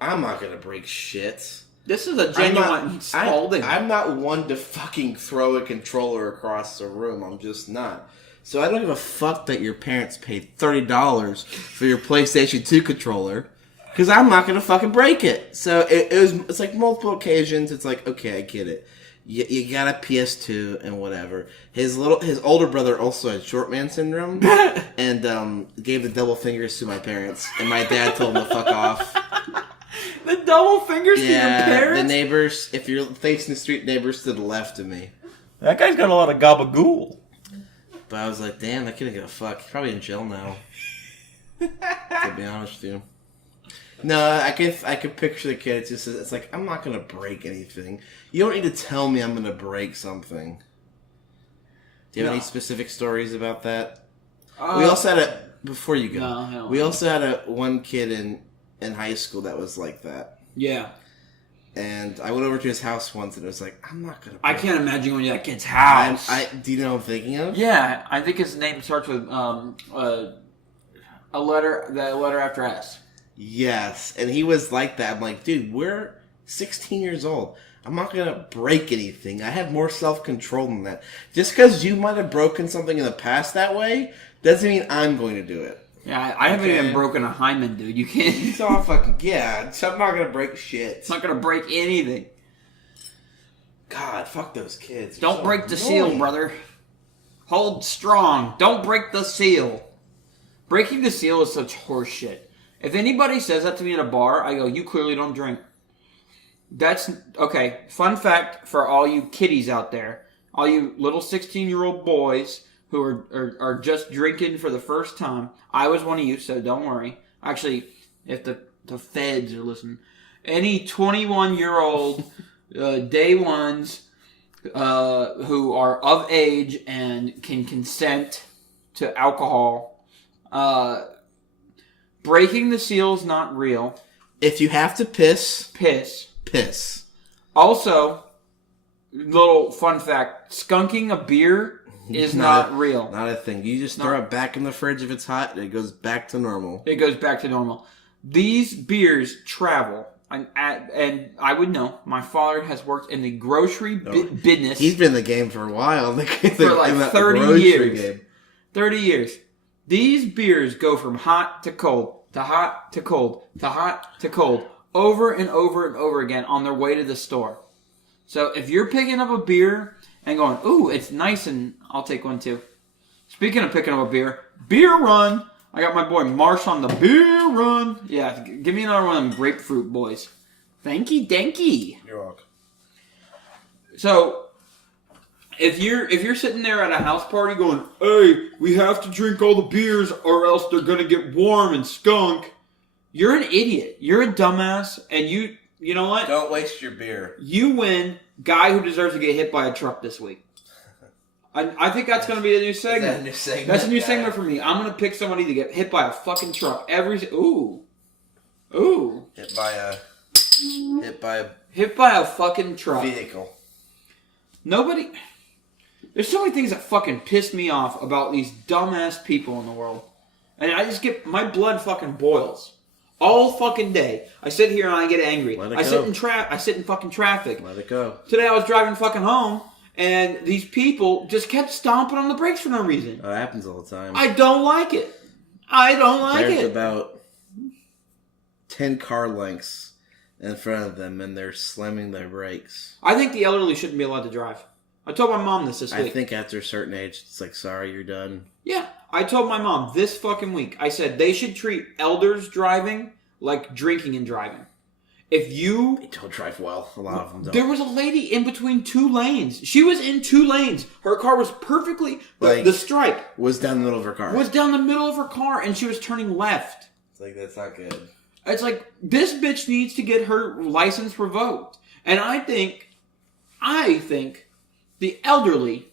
I'm not gonna break shit. This is a genuine scolding. I'm not one to fucking throw a controller across the room. I'm just not. So I don't give a fuck that your parents paid $30 for your PlayStation 2 controller. Because I'm not going to fucking break it. So it's like multiple occasions. It's like, okay, I get it. You got a PS2 and whatever. His older brother also had short man syndrome. And gave the double fingers to my parents. And my dad told him to fuck off. The double fingers to your parents? The neighbors, if you're facing the street, neighbors to the left of me. That guy's got a lot of gabagool. But I was like, damn, that kid give a fuck. He's probably in jail now. To be honest with you. No, I could picture the kid. It's like, I'm not going to break anything. You don't need to tell me I'm going to break something. Do you have any specific stories about that? We also had before you go. No, we also had one kid in high school that was like that. Yeah. And I went over to his house once, and it was like, I'm not going to... I can't imagine going to that kid's house. Do you know what I'm thinking of? Yeah, I think his name starts with a letter after S. Yes, and he was like that. I'm like, dude, we're 16 years old. I'm not going to break anything. I have more self-control than that. Just because you might have broken something in the past that way, doesn't mean I'm going to do it. Yeah, I haven't even broken a hymen, dude. You can't... It's all fucking... Yeah, so I'm not going to break shit. It's not going to break anything. God, fuck those kids. Don't break the seal, brother. Hold strong. Don't break the seal. Breaking the seal is such horse shit. If anybody says that to me in a bar, I go, you clearly don't drink. That's... Okay, fun fact for all you kiddies out there. All you little 16-year-old boys who are just drinking for the first time. I was one of you, so don't worry. Actually, if the feds are listening. Any 21-year-old day ones who are of age and can consent to alcohol, breaking the seal is not real. If you have to piss. Piss. Also, little fun fact, skunking a beer is not real. Not a thing. You just throw it back in the fridge if it's hot, and it goes back to normal. It goes back to normal. These beers travel. And I would know. My father has worked in the grocery business. He's been in the game for a while. For like 30 years. Game. 30 years. These beers go from hot to cold, to hot to cold, to hot to cold, over and over and over again on their way to the store. So if you're picking up a beer and going, ooh, it's nice and I'll take one too. Speaking of picking up a beer run. I got my boy Marsh on the beer run. Yeah, give me another one of them grapefruit boys. Thanky danky. You're welcome. So, if you're sitting there at a house party going, hey, we have to drink all the beers or else they're gonna get warm and skunk, you're an idiot. You're a dumbass, and you know what? Don't waste your beer. You win guy who deserves to get hit by a truck this week. I think that's going to be a new segment. Is that a new segment? That's a new segment for me. I'm going to pick somebody to get hit by a fucking truck Ooh. Hit by a fucking truck. Vehicle. Nobody... There's so many things that fucking piss me off about these dumbass people in the world. And I just get... My blood fucking boils. All fucking day. I sit here and I get angry. I sit in fucking traffic. Let it go. Today I was driving fucking home... And these people just kept stomping on the brakes for no reason. Oh, it happens all the time. I don't like it. There's about 10 car lengths in front of them, and they're slamming their brakes. I think the elderly shouldn't be allowed to drive. I told my mom this week. I think after a certain age, it's like, sorry, you're done. Yeah. I told my mom this fucking week. I said they should treat elders driving like drinking and driving. if you... They don't drive well. A lot of them don't. There was a lady in between 2 lanes. She was in 2 lanes. Her car was perfectly... Like, the stripe was down the middle of her car. was down the middle of her car, and she was turning left. It's like, that's not good. It's like, this bitch needs to get her license revoked. And I think the elderly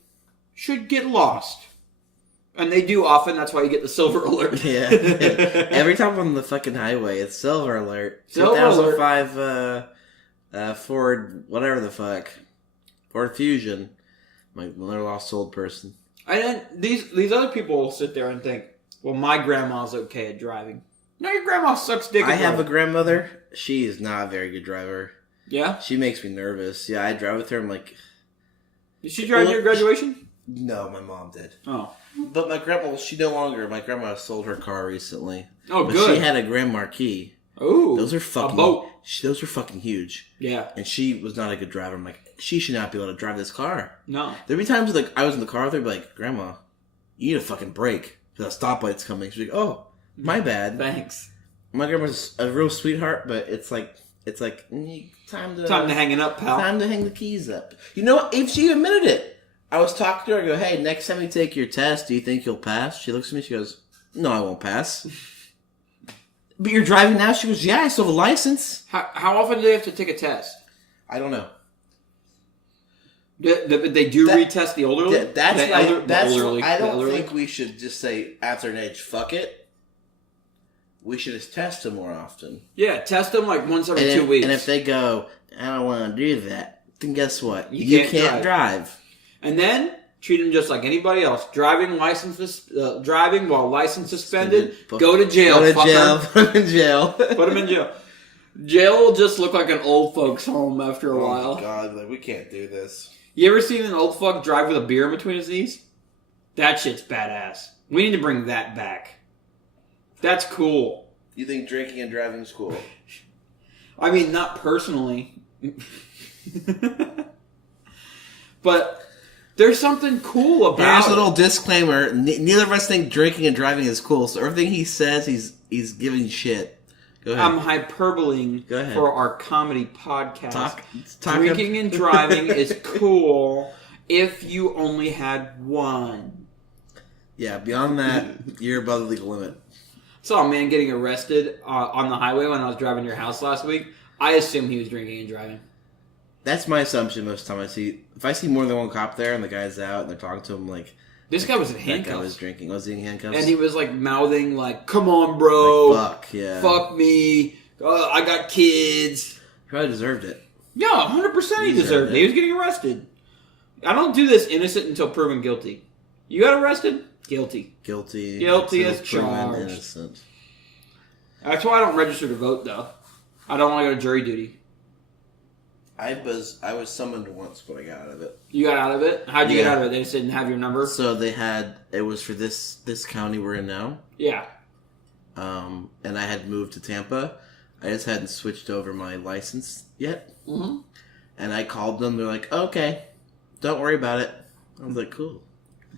should get lost. And they do often, that's why you get the silver alert. Yeah. Every time I'm on the fucking highway, it's silver alert. Silver 2005 Ford, whatever the fuck. Ford Fusion. My another lost soul person. And then these other people will sit there and think, well, my grandma's okay at driving. No, your grandma sucks dick at I have a driving. grandmother. She is not a very good driver. Yeah? She makes me nervous. Yeah, I drive with her. I'm like... Did she drive your graduation? No, my mom did. Oh. But my grandma, well, she no longer. My grandma sold her car recently. Oh, but good. She had a Grand Marquis. Ooh. Those are fucking... A boat. Those are fucking huge. Yeah. And she was not a good driver. I'm like, she should not be able to drive this car. No. There'd be times like I was in the car with her, be like, Grandma, you need a fucking brake. Because a stoplight's coming. She's like, oh, my bad. Thanks. My grandma's a real sweetheart, but it's like time to hang it up, pal. Time to hang the keys up. You know what? If she admitted it. I was talking to her, I go, hey, next time you take your test, do you think you'll pass? She looks at me, she goes, no, I won't pass. But you're driving now? She goes, yeah, I still have a license. How often do they have to take a test? I don't know. They do retest the elderly? I don't think we should just say after an age, fuck it. We should just test them more often. Yeah, test them like once every 2 weeks. And if they go, I don't want to do that, then guess what? You can't drive. And then treat them just like anybody else. Driving while license suspended. Go to jail. Go to jail. Put them in jail. Put them in jail. Jail will just look like an old folks' home after a while. Oh my god, like we can't do this. You ever seen an old fuck drive with a beer in between his knees? That shit's badass. We need to bring that back. That's cool. You think drinking and driving is cool? I mean, not personally. But there's something cool about Here's a little disclaimer. Neither of us think drinking and driving is cool, so everything he says, he's giving shit. Go ahead. I'm hyperboling for our comedy podcast. Drinking and driving is cool if you only had one. Yeah, beyond that, you're above the legal limit. Saw a man getting arrested on the highway when I was driving to your house last week. I assume he was drinking and driving. That's my assumption most of the time. If I see more than one cop there and the guy's out and they're talking to him, like... This guy was in handcuffs. That guy was drinking. Was he in handcuffs? And he was like mouthing like, come on, bro. Like, fuck, yeah. Fuck me. I got kids. He probably deserved it. Yeah, 100% he deserved it. He was getting arrested. I don't do this innocent until proven guilty. You got arrested? Guilty. Guilty as charged. Innocent. That's why I don't register to vote, though. I don't want to go to jury duty. I was summoned once, but I got out of it. You got out of it? How'd you get out of it? They just didn't have your number? So it was for this county we're in now. Yeah. And I had moved to Tampa. I just hadn't switched over my license yet. Mm-hmm. And I called them. They're like, okay, don't worry about it. I was like, cool.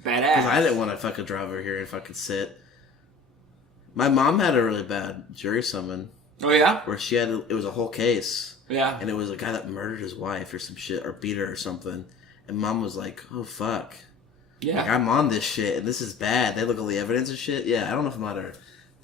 Badass. Because I didn't want to fucking drive over here and fucking sit. My mom had a really bad jury summon. Oh, yeah? Where it was a whole case. Yeah. And it was a guy that murdered his wife or some shit, or beat her or something. And mom was like, oh, fuck. Yeah. Like, I'm on this shit, and this is bad. They look at all the evidence and shit. Yeah, I don't know if I'm allowed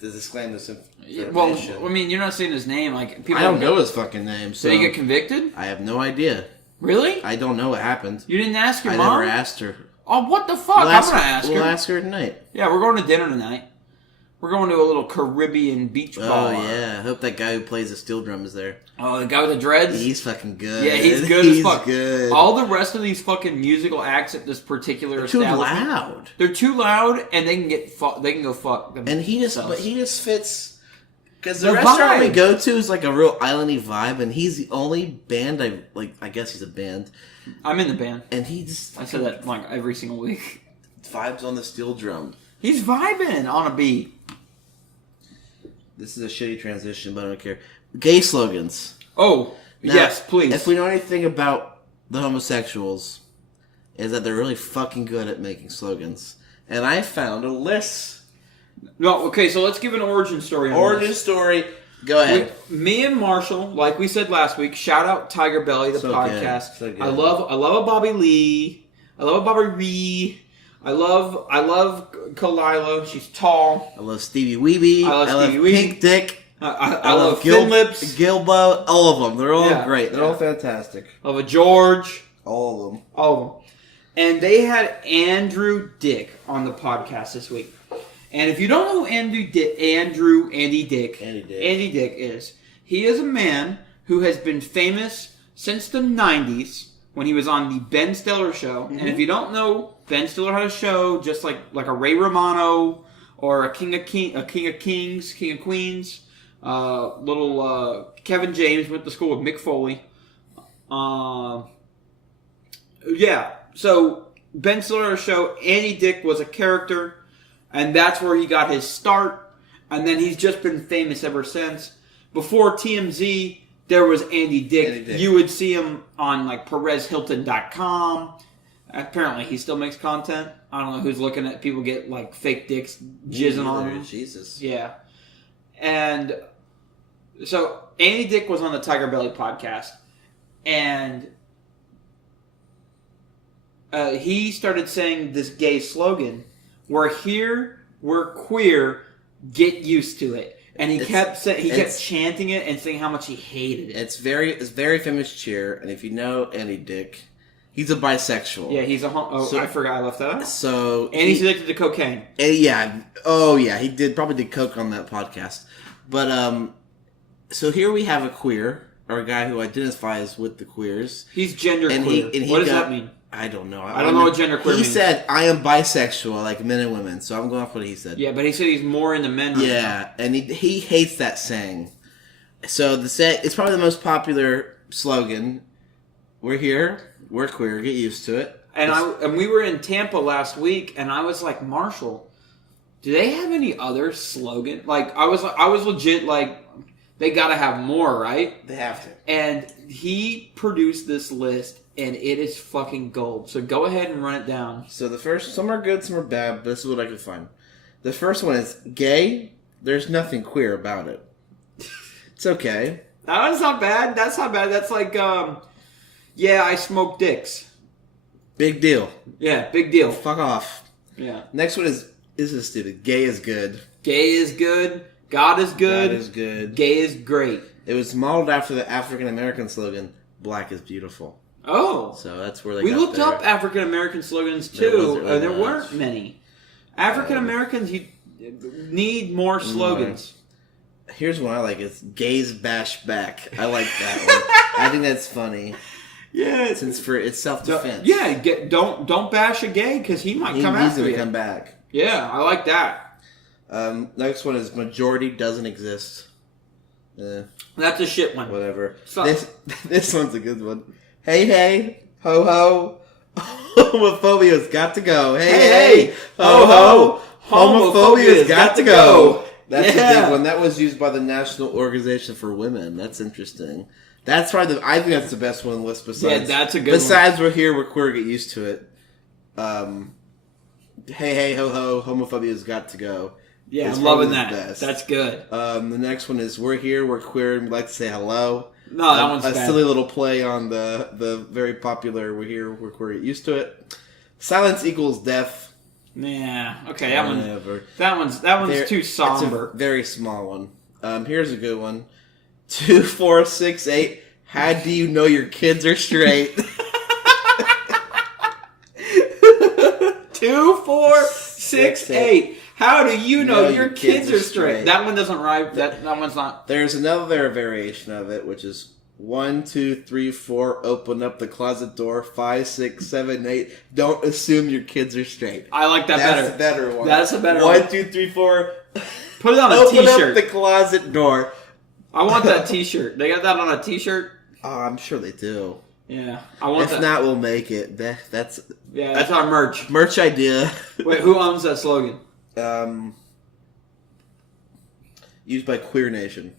to disclaim this information. Well, I mean, you're not saying his name. Like, people I don't know his fucking name, so... Did he get convicted? I have no idea. Really? I don't know what happened. You didn't ask your mom? mom? I never asked her. Oh, what the fuck? I'm going to ask her. We'll ask her tonight. Yeah, we're going to dinner tonight. We're going to a little Caribbean beach bar. Oh, yeah. I hope that guy who plays the steel drum is there. Oh, the guy with the dreads? He's fucking good. Yeah, he's good as fuck. He's good. All the rest of these fucking musical acts at this particular establishment... They're too loud. They're too loud, and they can go fuck themselves. And he just fits... Because the restaurant we go to is like a real islandy vibe, and he's the only band I guess he's a band. I'm in the band. And he just... I said that like every single week. Vibes on the steel drum. He's vibing on a beat. This is a shitty transition, but I don't care. Gay slogans. Oh, now, yes, please. If we know anything about the homosexuals, is that they're really fucking good at making slogans. And I found a list. No, okay, so let's give an origin story. Origin story. Go ahead. Me and Marshall, like we said last week, shout out Tiger Belly, the podcast. So good. I love a Bobby Lee. I love a Bobby Ree. I love Kalila. She's tall. I love Stevie Weeby. I love Stevie Weeby. Pink Dick. I love Thin Lips. Gilbo. All of them. They're all great. They're Yeah. all fantastic. I love a George. All of them. All of them. And they had Andrew Dick on the podcast this week. And if you don't know who Andy Dick is, he is a man who has been famous since the 90s when he was on the Ben Stiller show. Mm-hmm. And if you don't know, Ben Stiller had a show just like a Ray Romano or a King of Kings, King of Queens. Kevin James went to school with Mick Foley. So Ben Stiller's show, Andy Dick was a character, and that's where he got his start, and then he's just been famous ever since. Before TMZ, there was Andy Dick. You would see him on like PerezHilton.com. Apparently, he still makes content. I don't know who's looking at people get like fake dicks jizzing on them. Jesus. Yeah. And so Andy Dick was on the Tiger Belly podcast, and he started saying this gay slogan, "We're here, we're queer, get used to it." And he kept chanting it and saying how much he hated it. It's very famous cheer, and if you know Andy Dick, he's a bisexual. Yeah, he's a I forgot I left that out. So and he's addicted to cocaine. He probably did coke on that podcast. But so here we have a queer, or a guy who identifies with the queers. He's gender queer. What does that mean? I don't know. I don't know what gender queer means. He said, "I am bisexual, like men and women." So I'm going off what he said. Yeah, but he said he's more into men. Right now. And he hates that saying. So it's probably the most popular slogan. We're here, we're queer, get used to it. And we were in Tampa last week, and I was like, Marshall, do they have any other slogan? Like I was legit like, they got to have more, right? They have to. And he produced this list. And it is fucking gold. So go ahead and run it down. So the first, some are good, some are bad, but this is what I could find. The first one is gay. There's nothing queer about it. It's okay. That's not bad. That's not bad. That's like, I smoke dicks. Big deal. Yeah, big deal. Fuck off. Yeah. Next one is stupid. Gay is good. Gay is good. God is good. God is good. Gay is great. It was modeled after the African American slogan, "Black is beautiful." Oh. So that's where we looked up African American slogans too. There weren't many. African Americans need more slogans. Here's one I like. It's "Gays Bash Back." I like that one. I think that's funny. Yeah, since it's self-defense. Yeah, don't bash a gay because he might come after you. He needs to come back. Yeah, I like that. Next one is "Majority doesn't exist." That's a shit one. Whatever. This one's a good one. Hey, ho ho, homophobia's got to go. Hey, ho ho, homophobia's got to go. That's a big one. That was used by the National Organization for Women. That's interesting. That's probably I think that's the best one on the list. Besides, that's a good besides one. We're here, we're queer, get used to it. Hey, ho ho, homophobia's got to go. Yeah, I'm loving that. Best. That's good. The next one is "We're here, we're queer, and we'd like to say hello." No, that one's a bad. silly little play on the very popular "We're here, we're queer, get used to it." Silence equals death. Yeah, okay, that one's too somber. It's a very small one. Here's a good one. 2, 4, 6, 8. How do you know your kids are straight? 2, 4, 6, 8. How do you know your kids are straight? That one doesn't rhyme. That one's not. There's another variation of it, which is 1, 2, 3, 4. Open up the closet door. 5, 6, 7, 8. Don't assume your kids are straight. I like that better. That's a better one. That's a better one. 1, 2, 3, 4. Put it on a Open t-shirt. up the closet door. I want that t-shirt. They got that on a t-shirt? Oh, I'm sure they do. Yeah, I want that. If not, we'll make it. That's our merch. Merch idea. Wait, who owns that slogan? Used by Queer Nation.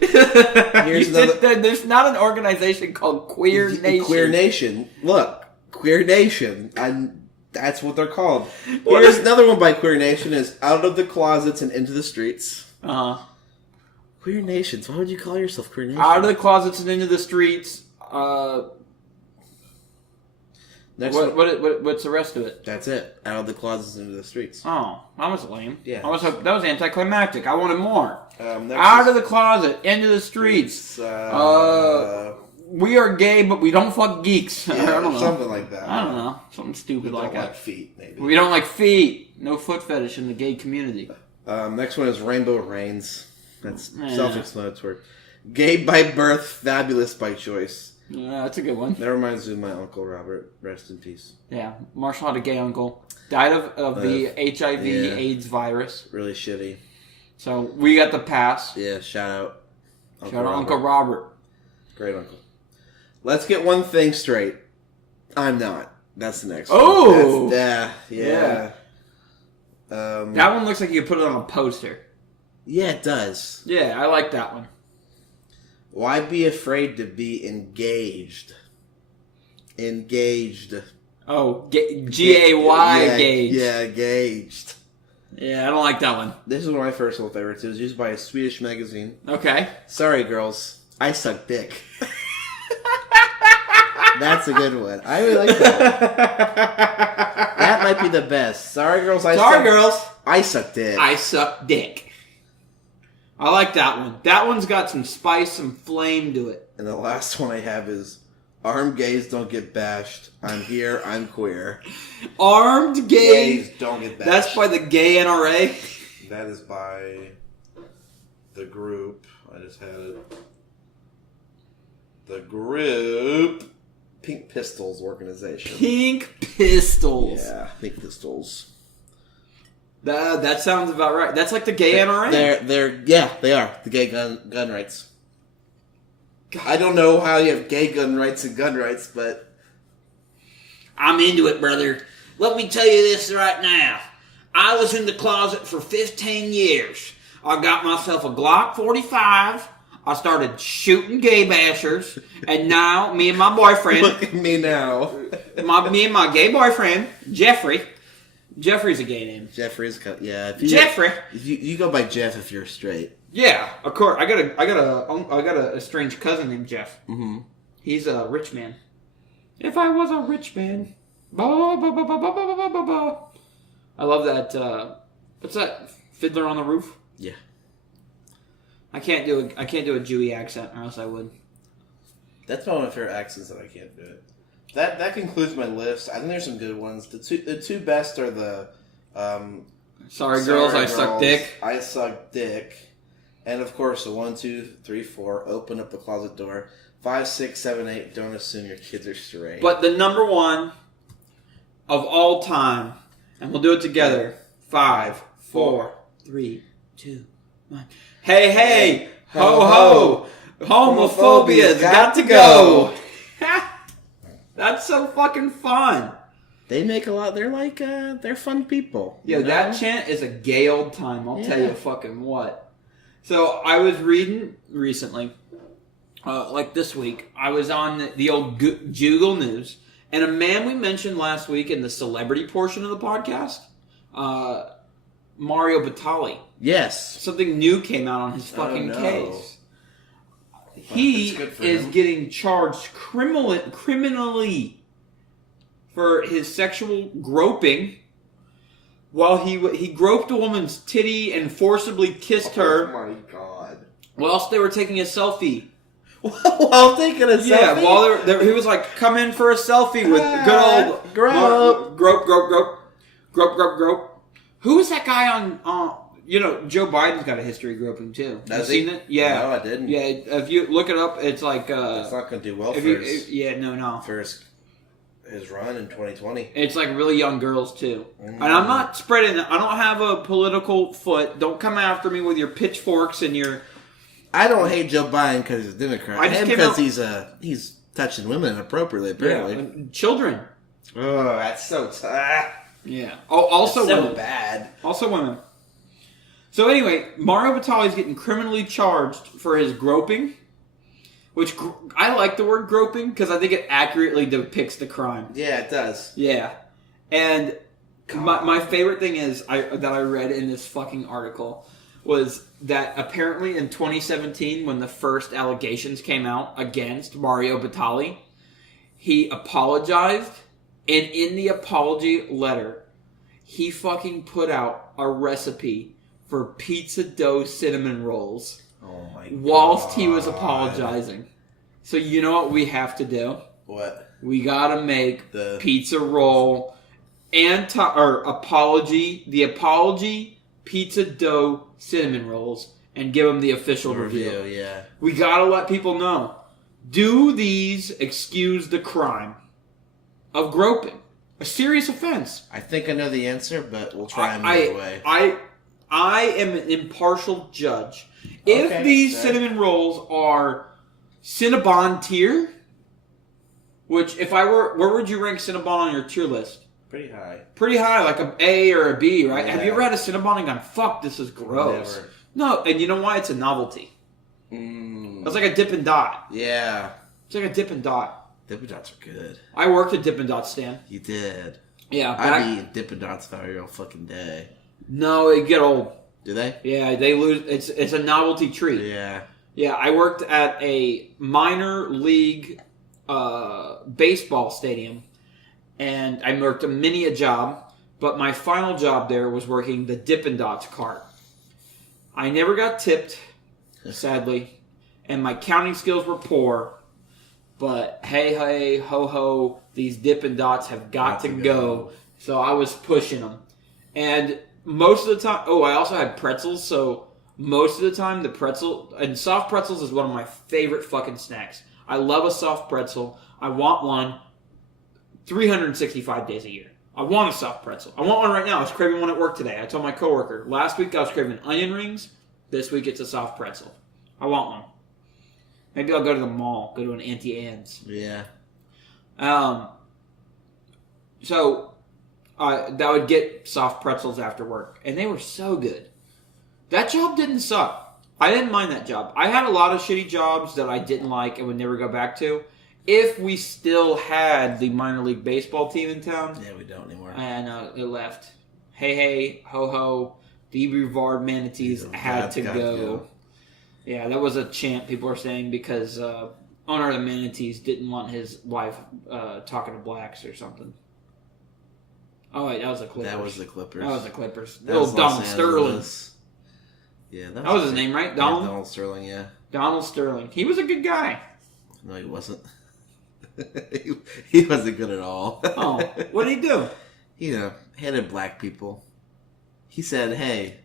Here's another. There's not an organization called Queer Nation. Queer Nation. Look, Queer Nation. That's what they're called. Here's another one by Queer Nation is "Out of the closets and into the streets." Queer nations. Why would you call yourself queer nation? Out of the closets and into the streets. Next one. What's the rest of it? That's it. Out of the closets into the streets. Oh, that was lame. Yeah. That was anticlimactic. I wanted more. Next Out of the closet, into the streets. We are gay, but we don't fuck geeks. Yeah, I don't know. Something like that. I don't know. Something stupid like that. Like feet, maybe. We don't like feet. No foot fetish in the gay community. Next one is Rainbow Reigns. That's self-explanatory. Gay by birth, fabulous by choice. Yeah, that's a good one. That reminds me of my Uncle Robert. Rest in peace. Yeah, Marshall had a gay uncle. Died of the HIV AIDS virus. Really shitty. So we got the pass. Yeah, shout out. Shout out Uncle Robert. Great uncle. Let's get one thing straight. I'm not. That's the next one. Yeah. That one looks like you could put it on a poster. Yeah, it does. Yeah, I like that one. Why be afraid to be engaged? Engaged. Oh, G-A-Y, gauge. Yeah, engaged. Yeah, I don't like that one. This is one of my personal favorites. It was used by a Swedish magazine. Okay. Sorry, girls. I suck dick. That's a good one. I really like that. That might be the best. Sorry, girls. I suck dick. I suck dick. I like that one. That one's got some spice, some flame to it. And the last one I have is armed gays don't get bashed. I'm here. I'm queer. Armed gays don't get bashed. That's by the Gay NRA. That is by the group. I just had it. The group Pink Pistols organization. Pink Pistols. Yeah, Pink Pistols. That sounds about right. That's like the Gay NRA. They are the gay gun rights. God. I don't know how you have gay gun rights and gun rights, but I'm into it, brother. Let me tell you this right now. I was in the closet for 15 years. I got myself a Glock 45. I started shooting gay bashers, and now me and my boyfriend. Look at me now. Me and my gay boyfriend Jeffrey. Jeffrey's a gay name. Jeffrey's yeah. Jeffrey. You go by Jeff if you're straight. Yeah, of course. I got a estranged cousin named Jeff. Mm-hmm. He's a rich man. If I was a rich man, I love that. What's that? Fiddler on the Roof. Yeah. I can't do a Jewy accent, or else I would. That's one of my favorite accents that I can't do it. That concludes my list. I think there's some good ones. The two best are the Sorry girls, I suck dick. I suck dick. And of course the 1, 2, 3, 4, open up the closet door. 5, 6, 7, 8, don't assume your kids are straight. But the number one of all time, and we'll do it together. 5, 4, 3, 2, 1. Hey, hey, ho, ho, homophobia's got to go. That's so fucking fun. They make a lot. They're like, they're fun people. Yeah, that chant is a gay old time. I'll tell you fucking what. So I was reading recently, like this week, I was on the old Jugal News, and a man we mentioned last week in the celebrity portion of the podcast, Mario Batali. Yes. Something new came out on his fucking case. He is getting charged criminally for his sexual groping while he groped a woman's titty and forcibly kissed her. Oh my god. Whilst they were taking a selfie. While taking a selfie? Yeah, while he was like, come in for a selfie with good old grope. Who was that guy on Joe Biden's got a history of groping too. Has you he? seen it? Yeah. No, I didn't. Yeah, if you look it up, it's like... it's not going to do well for his run in 2020. It's like really young girls too. And I'm not spreading... I don't have a political foot. Don't come after me with your pitchforks and your... I don't hate Joe Biden because he's a Democrat. And because he's touching women inappropriately, apparently. Yeah, children. Oh, that's so tough. Yeah. Oh, also that's so women. Bad. Also women. So anyway, Mario Batali is getting criminally charged for his groping, which I like the word groping because I think it accurately depicts the crime. Yeah, it does. Yeah. And my favorite thing is that I read in this fucking article was that apparently in 2017, when the first allegations came out against Mario Batali, he apologized, and in the apology letter, he fucking put out a recipe for pizza dough cinnamon rolls. Oh my god. Whilst he was apologizing. So you know what we have to do? What? We gotta make The pizza roll the apology pizza dough cinnamon rolls and give them the official review. Yeah. We gotta let people know. Do these excuse the crime of groping? A serious offense. I think I know the answer, but we'll try and move away. I am an impartial judge. If these cinnamon rolls are Cinnabon tier, which if I were, where would you rank Cinnabon on your tier list? Pretty high. Pretty high, like an A or a B, right? Yeah. Have you ever had a Cinnabon and gone, fuck, this is gross? Never. No, and you know why? It's a novelty. It's like a Dippin' Dot. Yeah. It's like a Dippin' Dot. Dippin' Dots are good. I worked at Dippin' Dot stand. You did. Yeah. I'd be eating Dippin' Dots if I were all fucking day. No, they get old. Do they? Yeah, they lose. It's a novelty treat. Yeah. Yeah, I worked at a minor league baseball stadium, and I worked a job, but my final job there was working the Dippin' Dots cart. I never got tipped, sadly, and my counting skills were poor, but hey, ho, ho, these Dippin' Dots have got to go. So I was pushing them. And most of the time, I also had pretzels, so most of the time and soft pretzels is one of my favorite fucking snacks. I love a soft pretzel. I want one 365 days a year. I want a soft pretzel. I want one right now. I was craving one at work today. I told my coworker, last week I was craving onion rings. This week it's a soft pretzel. I want one. Maybe I'll go to the mall, go to an Auntie Anne's. Yeah. So that would get soft pretzels after work, and they were so good. That job didn't suck. I didn't mind that job. I had a lot of shitty jobs that I didn't like and would never go back to. If we still had the minor league baseball team in town. Yeah, we don't anymore. And it left. Hey, ho, ho. The Brevard Manatees had to go. Yeah, that was a chant people were saying because owner of the Manatees didn't want his wife talking to blacks or something. Oh, wait, that was the Clippers. That was the Clippers. That was the Clippers. That was Donald Sterling. Yeah, that was his name, right? Donald? Yeah, Donald Sterling, yeah. Donald Sterling. He was a good guy. No, he wasn't. he wasn't good at all. Oh, what did he do? Hated black people. He said, hey,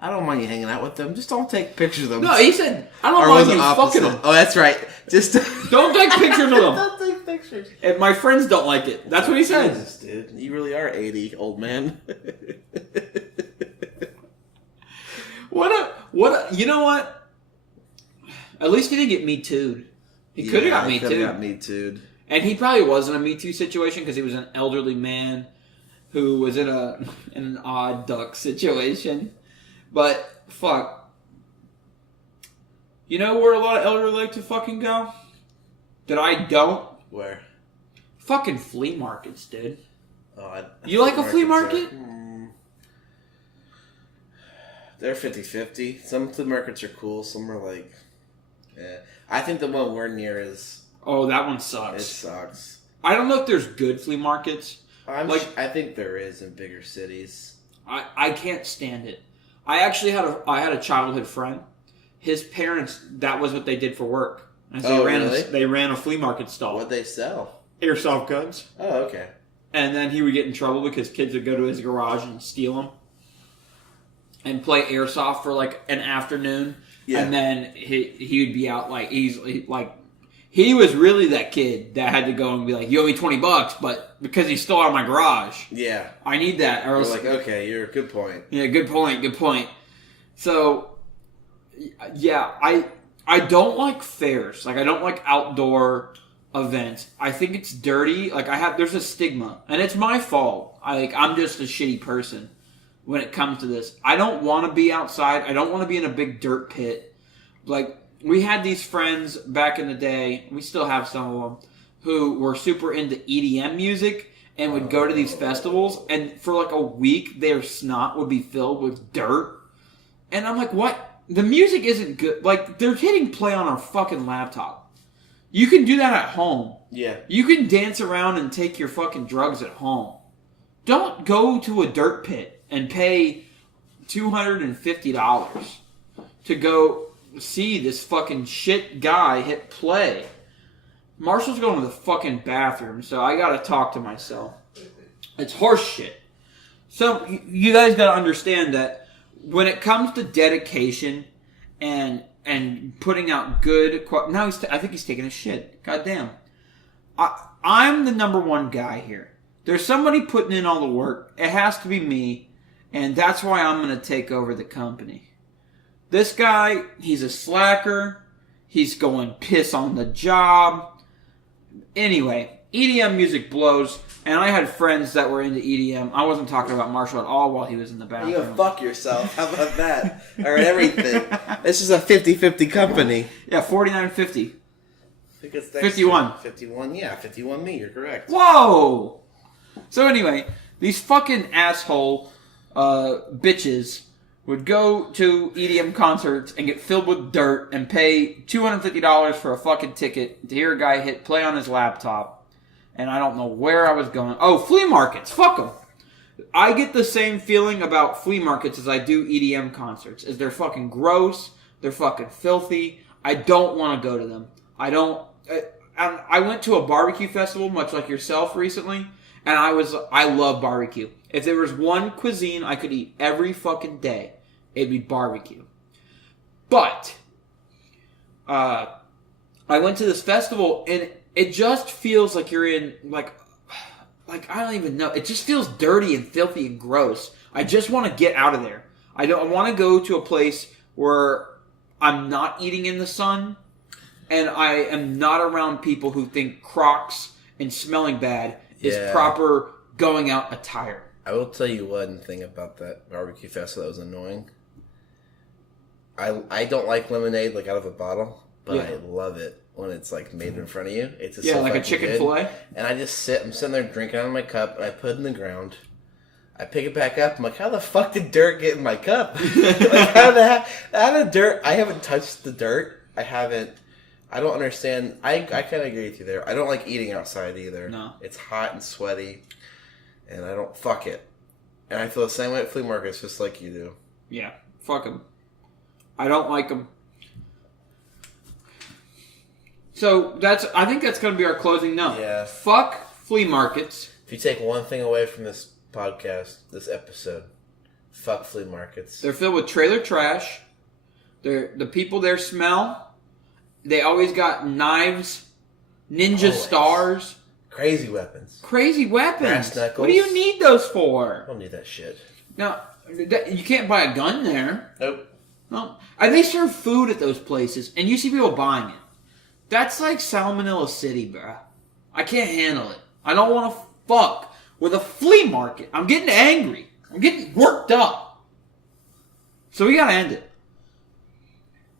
I don't mind you hanging out with them. Just don't take pictures of them. No, he said, I don't mind you fucking them. Oh, that's right. Just don't take pictures of them. Don't take pictures. And my friends don't like it. That's what he said. Jesus, dude. You really are 80, old man. You know what? At least he didn't get Me Too'd. He could have got Me Too'd. And he probably was in a Me Too situation because he was an elderly man who was in an odd duck situation. But, fuck. You know where a lot of elderly like to fucking go? That I don't? Where? Fucking flea markets, dude. Oh, you like a flea market? They're 50-50. Some flea markets are cool. Some are like... I think the one we're near is... Oh, that one sucks. It sucks. I don't know if there's good flea markets. I think there is in bigger cities. I can't stand it. I actually had a childhood friend. His parents, that was what they did for work. Really? They ran a flea market stall. What'd they sell? Airsoft guns. Oh, okay. And then he would get in trouble because kids would go to his garage and steal them. And play airsoft for like an afternoon. Yeah. And then he would be out he was really that kid that had to go and be like, you owe me $20, but because he stole out of my garage. Yeah. I need that. Or like, okay, you're a good point. Yeah, good point. So, yeah, I don't like fairs. Like, I don't like outdoor events. I think it's dirty. Like, there's a stigma. And it's my fault. I'm just a shitty person when it comes to this. I don't want to be outside. I don't want to be in a big dirt pit. Like, we had these friends back in the day, we still have some of them, who were super into EDM music and would go to these festivals, and for like a week, their snot would be filled with dirt. And I'm like, what? The music isn't good. Like, they're hitting play on our fucking laptop. You can do that at home. Yeah. You can dance around and take your fucking drugs at home. Don't go to a dirt pit and pay $250 to go see this fucking shit guy hit play. Marshall's going to the fucking bathroom, so I gotta talk to myself. It's horse shit. So, you guys gotta understand that when it comes to dedication and putting out good... Now I think he's taking a shit. Goddamn. I'm the number one guy here. There's somebody putting in all the work. It has to be me. And that's why I'm going to take over the company. This guy, he's a slacker. He's going piss on the job. Anyway, EDM music blows. And I had friends that were into EDM. I wasn't talking about Marshall at all while he was in the bathroom. You go fuck yourself. How about that? Or everything. This is a 50-50 company. Yeah, 49-50. I think it's 51. 51, yeah. 51 me, you're correct. Whoa! So anyway, these fucking asshole bitches would go to EDM concerts and get filled with dirt and pay $250 for a fucking ticket to hear a guy hit play on his laptop. And I don't know where I was going. Oh, flea markets. Fuck them. I get the same feeling about flea markets as I do EDM concerts. Is they're fucking gross. They're fucking filthy. I don't want to go to them. I went to a barbecue festival, much like yourself recently, and I love barbecue. If there was one cuisine I could eat every fucking day, it'd be barbecue. But I went to this festival, and it just feels like you're in, like I don't even know. It just feels dirty and filthy and gross. I just want to get out of there. I want to go to a place where I'm not eating in the sun, and I am not around people who think Crocs and smelling bad is proper going out attire. I will tell you one thing about that barbecue festival that was annoying. I don't like lemonade like out of a bottle, but I love it when it's like made in front of you. It's just so like a chicken good. fillet. And I'm sitting there drinking out of my cup, and I put it in the ground. I pick it back up. I'm like, how the fuck did dirt get in my cup? Like, how did dirt? I haven't touched the dirt. I don't understand. I kind of agree with you there. I don't like eating outside either. No. It's hot and sweaty, and I don't fuck it. And I feel the same way at flea markets, just like you do. Yeah, fuck them. I don't like them. So I think that's going to be our closing note. Yeah. Fuck flea markets. If you take one thing away from this podcast, this episode, fuck flea markets. They're filled with trailer trash. The people there smell. They always got knives, ninja stars. Crazy weapons. Brass knuckles. What do you need those for? I don't need that shit. Now, you can't buy a gun there. Nope. No. And they serve food at those places, and you see people buying it. That's like Salmonella City, bruh. I can't handle it. I don't want to fuck with a flea market. I'm getting angry. I'm getting worked up. So we gotta end it.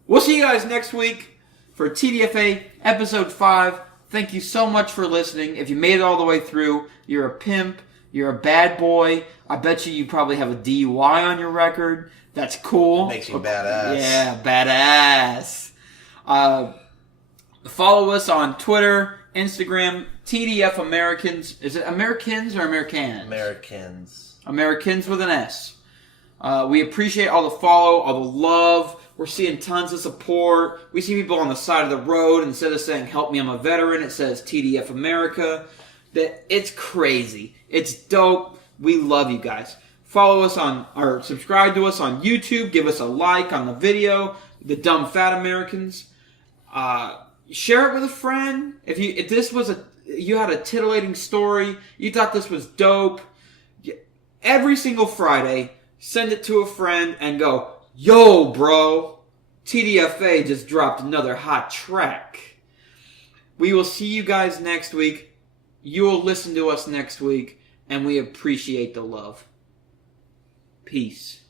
We'll see you guys next week for TDFA Episode 5. Thank you so much for listening. If you made it all the way through, you're a pimp. You're a bad boy. I bet you probably have a DUI on your record. That's cool. Makes you badass. Yeah, badass. Follow us on Twitter, Instagram, TDF Americans. Is it Americans or Americans? Americans. Americans with an S. We appreciate all the follow, all the love. We're seeing tons of support. We see people on the side of the road. Instead of saying, help me, I'm a veteran, it says TDF America. It's crazy. It's dope. We love you guys. Follow us or subscribe to us on YouTube. Give us a like on the video. The Dumb Fat Americans. Share it with a friend. If this was you had a titillating story, you thought this was dope, every single Friday, send it to a friend and go, yo, bro, TDFA just dropped another hot track. We will see you guys next week. You will listen to us next week, and we appreciate the love. Peace.